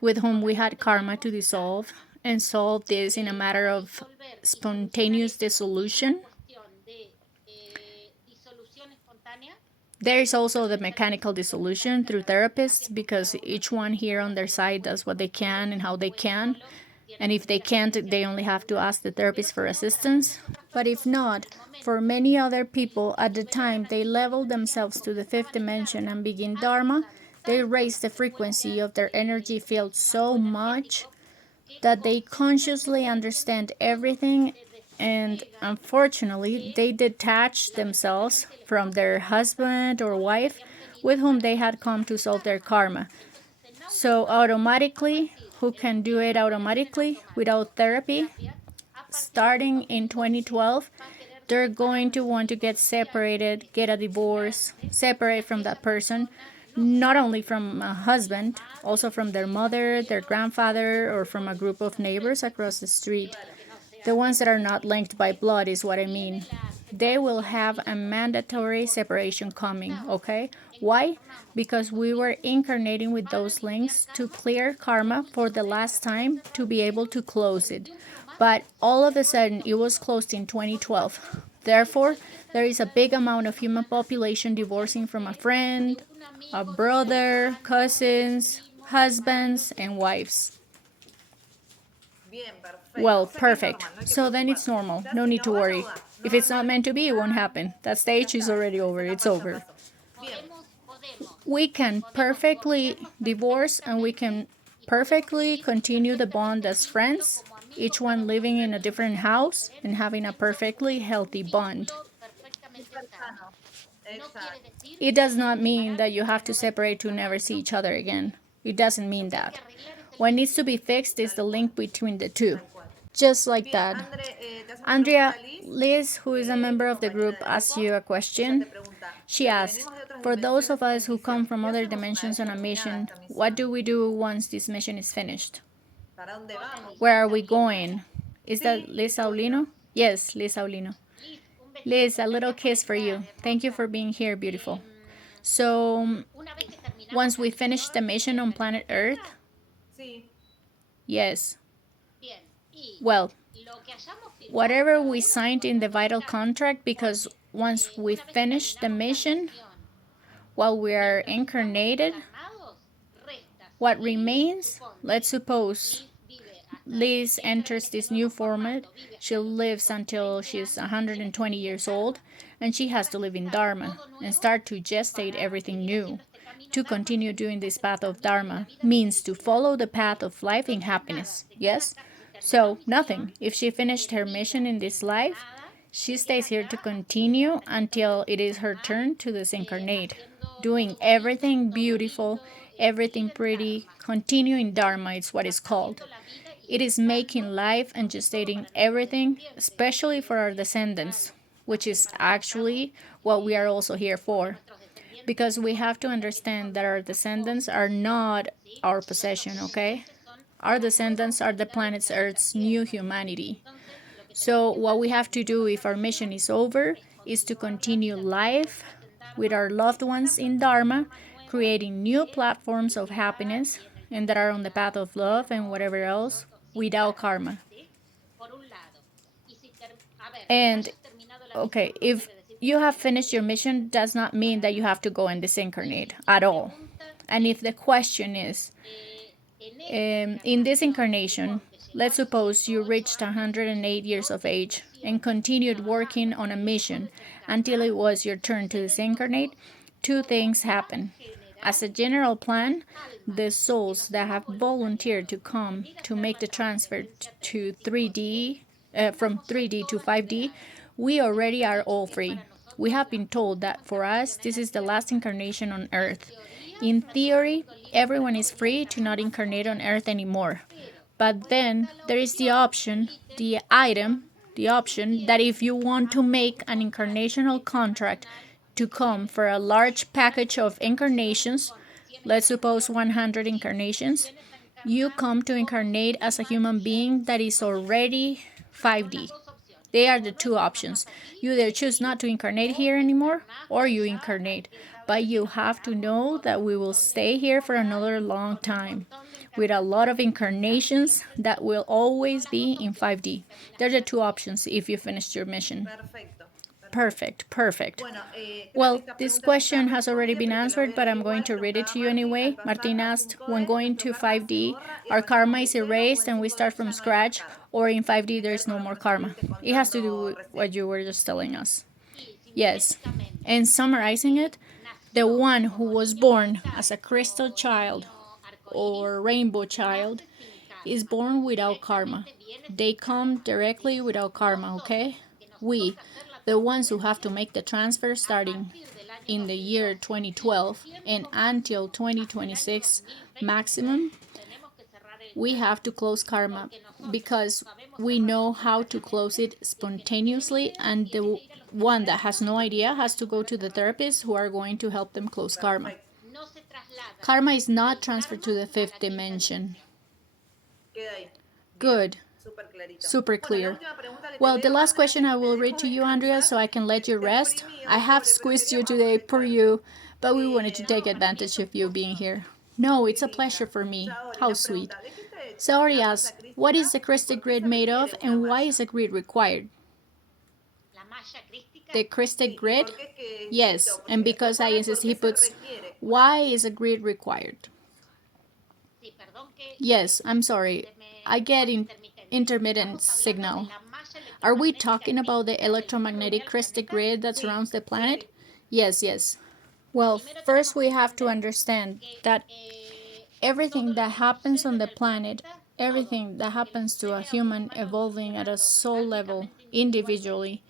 with whom we had karma to dissolve and solve this in a matter of spontaneous dissolution. There is also the mechanical dissolution through therapists because each one here on their side does what they can and how they can. And if they can't, they only have to ask the therapist for assistance. But if not, for many other people, at the time they level themselves to the fifth dimension and begin Dharma, they raise the frequency of their energy field so much that they consciously understand everything, and unfortunately, they detach themselves from their husband or wife with whom they had come to solve their karma. So, automatically, who can do it automatically without therapy? Starting in 2012, they're going to want to get separated, get a divorce, separate from that person, not only from a husband, also from their mother, their grandfather, or from a group of neighbors across the street. The ones that are not linked by blood is what I mean. They will have a mandatory separation coming, okay? Why? Because we were incarnating with those links to clear karma for the last time to be able to close it. But all of a sudden, it was closed in 2012. Therefore, there is a big amount of human population divorcing from a friend, a brother, cousins, husbands, and wives. Well, perfect. So then it's normal. No need to worry. If it's not meant to be, it won't happen. That stage is already over. It's over. We can perfectly divorce and we can perfectly continue the bond as friends, each one living in a different house and having a perfectly healthy bond. It does not mean that you have to separate to never see each other again. It doesn't mean that. What needs to be fixed is the link between the two. Just like that. Andrea, Liz, who is a member of the group, asked you a question. She asked, for those of us who come from other dimensions on a mission, what do we do once this mission is finished? Where are we going? Is that Liz Aulino? Yes, Liz Aulino. Liz, a little kiss for you. Thank you for being here, beautiful. So, once we finish the mission on planet Earth, yes. Well, whatever we signed in the vital contract, because once we finish the mission, while we are incarnated, what remains, let's suppose Liz enters this new format. She lives until she's 120 years old, and she has to live in Dharma and start to gestate everything new. To continue doing this path of Dharma means to follow the path of life in happiness, yes? So, nothing. If she finished her mission in this life, she stays here to continue until it is her turn to disincarnate, doing everything beautiful, everything pretty, continuing Dharma, it's what it's called. It is making life and gestating everything, especially for our descendants, which is actually what we are also here for. Because we have to understand that our descendants are not our possession, okay? Our descendants are the planet Earth's new humanity. So, what we have to do if our mission is over is to continue life with our loved ones in Dharma, creating new platforms of happiness and that are on the path of love and whatever else without karma. And okay, if you have finished your mission, does not mean that you have to go and disincarnate at all. And if the question is, in this incarnation, Let's suppose you reached 108 years of age and continued working on a mission until it was your turn to disincarnate. Two things happen. As a general plan, the souls that have volunteered to come to make the transfer to 3D, from 3D to 5D, we already are all free. We have been told that for us, this is the last incarnation on Earth. In theory, everyone is free to not incarnate on Earth anymore. But then there is the option, the option that if you want to make an incarnational contract to come for a large package of incarnations, let's suppose 100 incarnations, you come to incarnate as a human being that is already 5D. They are the two options. You either choose not to incarnate here anymore or you incarnate. But you have to know that we will stay here for another long time with a lot of incarnations that will always be in 5D. They're the two options if you finished your mission. Perfect, perfect. Well, this question has already been answered, but I'm going to read it to you anyway. Martin asked, when going to 5D, our karma is erased and we start from scratch, or in 5D there is no more karma? It has to do with what you were just telling us. Yes. And summarizing it, the one who was born as a crystal child or rainbow child is born without karma. They come directly without karma, okay? We, the ones who have to make the transfer starting in the year 2012 and until 2026 maximum, we have to close karma because we know how to close it spontaneously, and the one that has no idea has to go to the therapist who are going to help them close karma. Karma is not transferred to the fifth dimension. Good. Super clear. Well, the last question I will read to you, Andrea, so I can let you rest. I have squeezed you today per you, but we wanted to take advantage of you being here. No, it's a pleasure for me. How sweet. Saori asks, what is the crystal grid made of and why is a grid required? The crystal grid? Yes, and because I insist, he puts, why is a grid required? Yes, I'm sorry. I get intermittent signal. Are we talking about the electromagnetic crystal grid that surrounds the planet? Yes, yes. Well, first we have to understand that everything that happens on the planet, everything that happens to a human evolving at a soul level individually,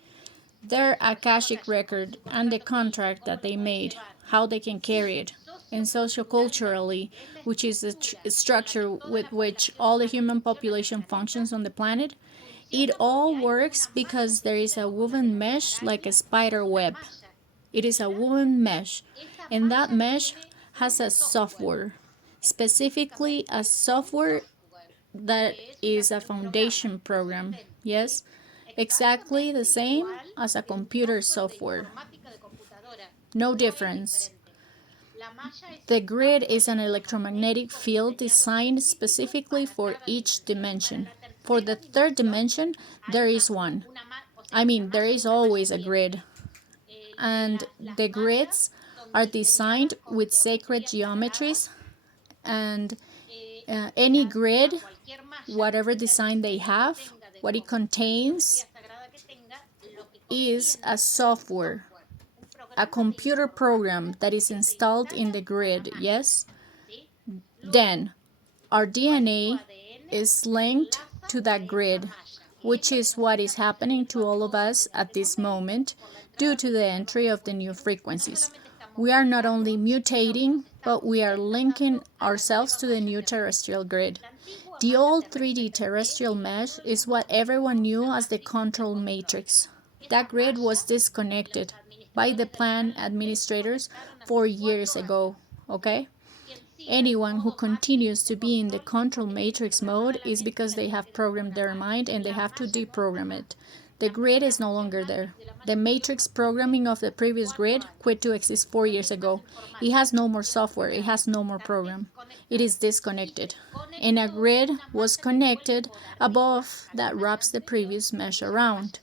their Akashic record and the contract that they made, how they can carry it, and socioculturally, which is the structure with which all the human population functions on the planet, it all works because there is a woven mesh like a spider web. It is a woven mesh, and that mesh has a software, specifically a software that is a foundation program. Yes, exactly the same as a computer software. No difference. The grid is an electromagnetic field designed specifically for each dimension. For the third dimension, there is one. I mean, there is always a grid. And the grids are designed with sacred geometries, and any grid, whatever design they have, what it contains is a software, a computer program that is installed in the grid, yes? Then, our DNA is linked to that grid, which is what is happening to all of us at this moment due to the entry of the new frequencies. We are not only mutating, but we are linking ourselves to the new terrestrial grid. The old 3D terrestrial mesh is what everyone knew as the control matrix. That grid was disconnected by the plan administrators 4 years ago, okay? Anyone who continues to be in the control matrix mode is because they have programmed their mind and they have to deprogram it. The grid is no longer there. The matrix programming of the previous grid quit to exist 4 years ago. It has no more software. It has no more program. It is disconnected. And a grid was connected above that wraps the previous mesh around,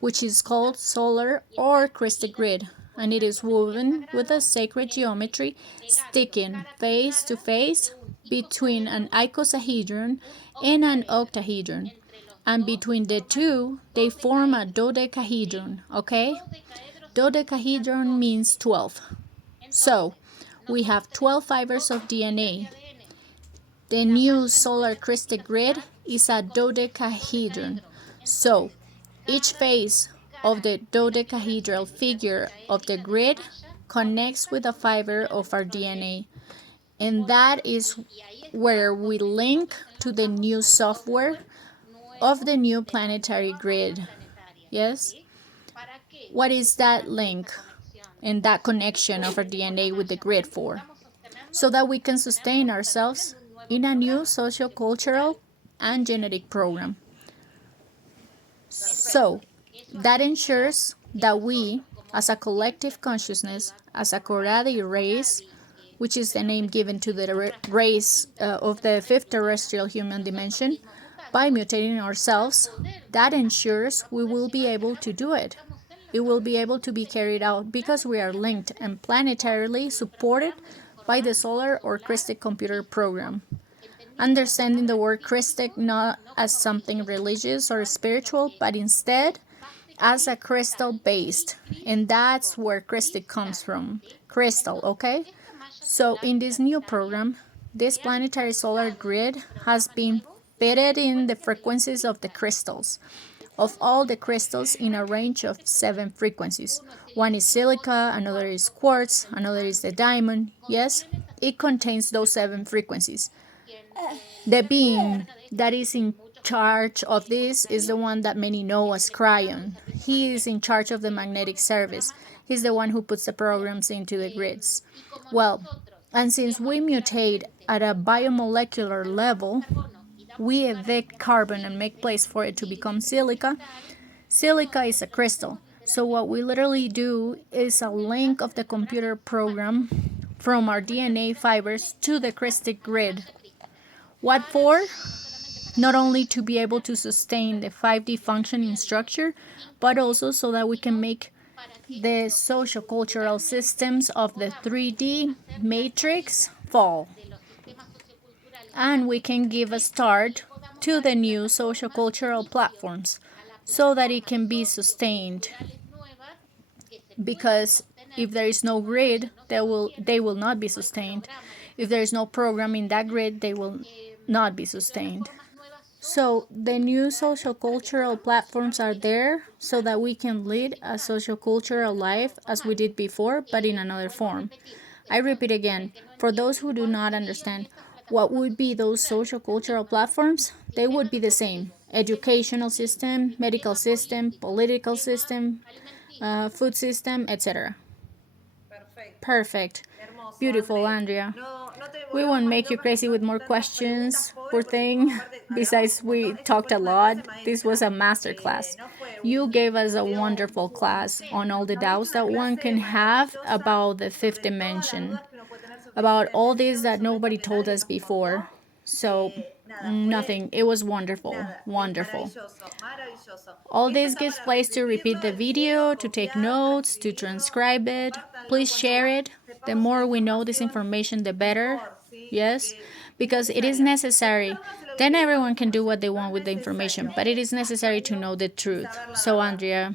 which is called solar or crystal grid, and it is woven with a sacred geometry sticking face to face between an icosahedron and an octahedron. And between the two, they form a dodecahedron, okay? Dodecahedron means 12. So, we have 12 fibers of DNA. The new solar crystal grid is a dodecahedron. So, each face of the dodecahedral figure of the grid connects with a fiber of our DNA. And that is where we link to the new software of the new planetary grid. Yes? What is that link and that connection of our DNA with the grid for? So that we can sustain ourselves in a new socio-cultural and genetic program. So that ensures that we, as a collective consciousness, as a Koradi race, which is the name given to the race of the fifth terrestrial human dimension, by mutating ourselves, that ensures we will be able to do it. It will be able to be carried out because we are linked and planetarily supported by the solar or Christic computer program. Understanding the word Christic not as something religious or spiritual, but instead as a crystal based. And that's where Christic comes from. Crystal, okay? So in this new program, this planetary solar grid has been fitted in the frequencies of the crystals. Of all the crystals in a range of 7 frequencies. One is silica, another is quartz, another is the diamond. Yes, it contains those 7 frequencies. The being that is in charge of this is the one that many know as Cryon. He is in charge of the magnetic service. He's the one who puts the programs into the grids. Well, and since we mutate at a biomolecular level, we evict carbon and make place for it to become silica. Silica is a crystal. So what we literally do is a link of the computer program from our DNA fibers to the crystic grid. What for? Not only to be able to sustain the 5D functioning structure, but also so that we can make the socio-cultural systems of the 3D matrix fall. And we can give a start to the new socio-cultural platforms so that it can be sustained. Because if there is no grid, they will not be sustained. If there is no program in that grid, they will not be sustained. So the new social cultural platforms are there so that we can lead a social cultural life as we did before, but in another form. I repeat again, for those who do not understand, what would be those social cultural platforms? They would be the same. Educational system, medical system, political system, food system, etc. Perfect. Beautiful, Andrea. We won't make you crazy with more questions, poor thing. Besides, we talked a lot. This was a master class. You gave us a wonderful class on all the doubts that one can have about the fifth dimension, about all this that nobody told us before. So, nothing. It was wonderful. Wonderful. All this gives place to repeat the video, to take notes, to transcribe it. Please share it. The more we know this information, the better. Yes? Because it is necessary. Then everyone can do what they want with the information, but it is necessary to know the truth. So, Andrea,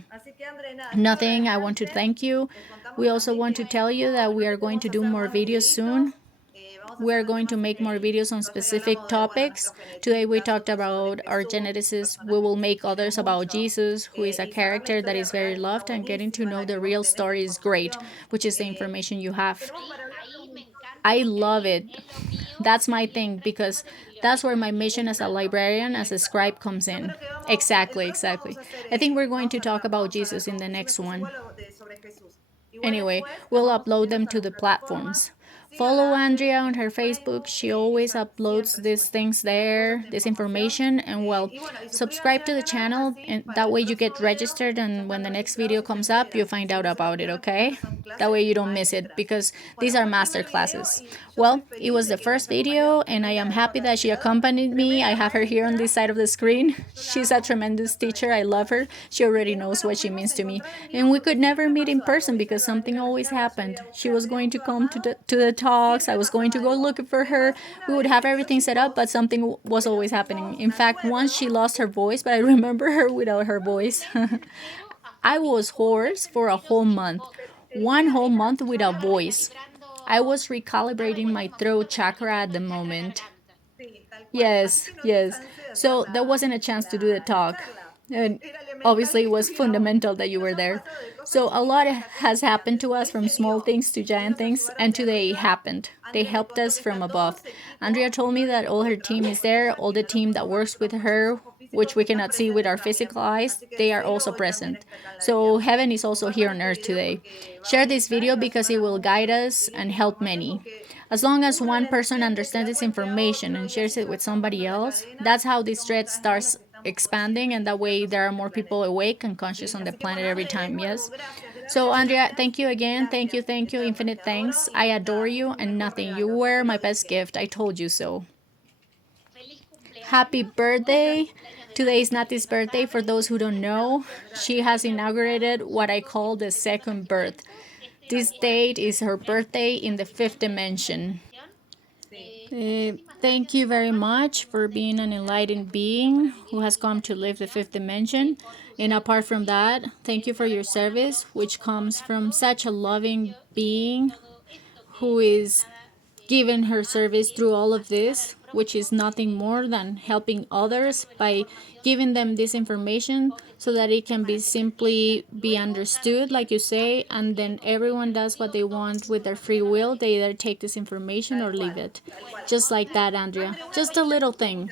nothing. I want to thank you. We also want to tell you that we are going to do more videos soon. We are going to make more videos on specific topics. Today we talked about our genesis. We will make others about Jesus, who is a character that is very loved, and getting to know the real story is great, which is the information you have. I love it. That's my thing, because that's where my mission as a librarian, as a scribe, comes in. Exactly, exactly. I think we're going to talk about Jesus in the next one. Anyway, we'll upload them to the platforms. Follow Andrea on her Facebook. She always uploads these things there, this information. And well, subscribe to the channel, and that way you get registered, and when the next video comes up, you find out about it, okay? That way you don't miss it, because these are master classes. Well, it was the first video, and I am happy that she accompanied me. I have her here on this side of the screen. She's a tremendous teacher. I love her. She already knows what she means to me. And we could never meet in person because something always happened. She was going to come to the talks. I was going to go look for her. We would have everything set up, but something was always happening. In fact, once she lost her voice, but I remember her without her voice. I was hoarse for a whole month. One whole month without voice. I was recalibrating my throat chakra at the moment. Yes, yes. So there wasn't a chance to do the talk. And obviously, it was fundamental that you were there. So a lot has happened to us from small things to giant things, and today happened. They helped us from above. Andrea told me that all her team is there, all the team that works with her, which we cannot see with our physical eyes, they are also present. So heaven is also here on earth today. Share this video because it will guide us and help many. As long as one person understands this information and shares it with somebody else, that's how this thread starts expanding, and that way there are more people awake and conscious on the planet every time, yes? So, Andrea, thank you again. Thank you, infinite thanks. I adore you and nothing. You were my best gift. I told you so. Happy birthday. Today is Nati's birthday. For those who don't know, she has inaugurated what I call the second birth. This date is her birthday in the fifth dimension. Thank you very much for being an enlightened being who has come to live the fifth dimension. And apart from that, thank you for your service, which comes from such a loving being who is given her service through all of this, which is nothing more than helping others by giving them this information so that it can be simply be understood, like you say, and then everyone does what they want with their free will. They either take this information or leave it. Just like that, Andrea. Just a little thing.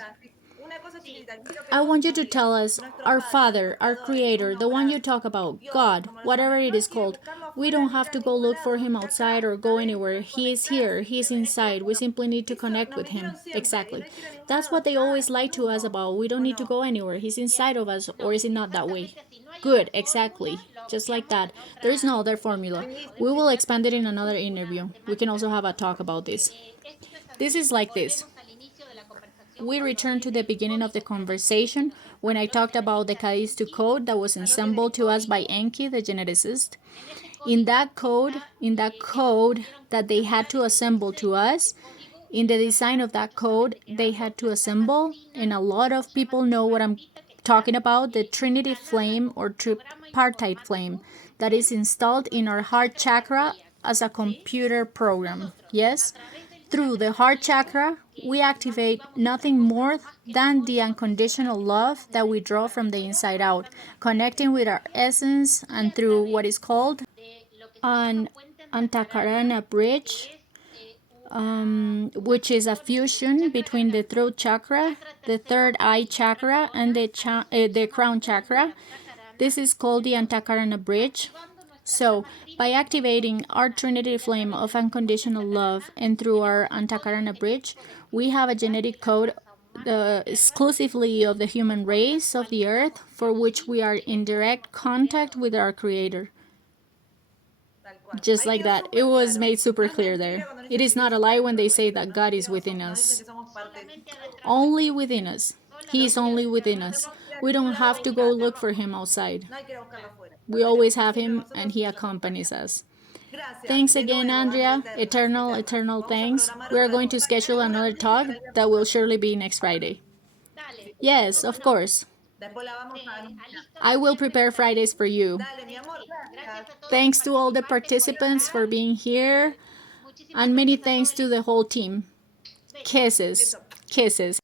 I want you to tell us, our Father, our Creator, the one you talk about, God, whatever it is called. We don't have to go look for Him outside or go anywhere. He is here. He is inside. We simply need to connect with Him. Exactly. That's what they always lie to us about. We don't need to go anywhere. He's inside of us, or is it not that way? Good, exactly. Just like that. There is no other formula. We will expand it in another interview. We can also have a talk about this. This is like this. We return to the beginning of the conversation when I talked about the Cadiz code that was assembled to us by Enki, the geneticist. In that code that they had to assemble to us, in the design of that code, they had to assemble, and a lot of people know what I'm talking about, the Trinity flame or tripartite flame that is installed in our heart chakra as a computer program. Yes? Through the heart chakra, we activate nothing more than the unconditional love that we draw from the inside out, connecting with our essence and through what is called an Antakarana bridge, which is a fusion between the throat chakra, the third eye chakra, and the crown chakra. This is called the Antakarana bridge. So, by activating our Trinity flame of unconditional love and through our Antakarana bridge, we have a genetic code exclusively of the human race of the earth, for which we are in direct contact with our Creator. Just like that. It was made super clear there. It is not a lie when they say that God is within us. Only within us. He is only within us. We don't have to go look for Him outside. We always have Him and He accompanies us. Thanks again, Andrea. Eternal, eternal thanks. We are going to schedule another talk that will surely be next Friday. Yes, of course. I will prepare Fridays for you. Thanks to all the participants for being here, and many thanks to the whole team. Kisses. Kisses.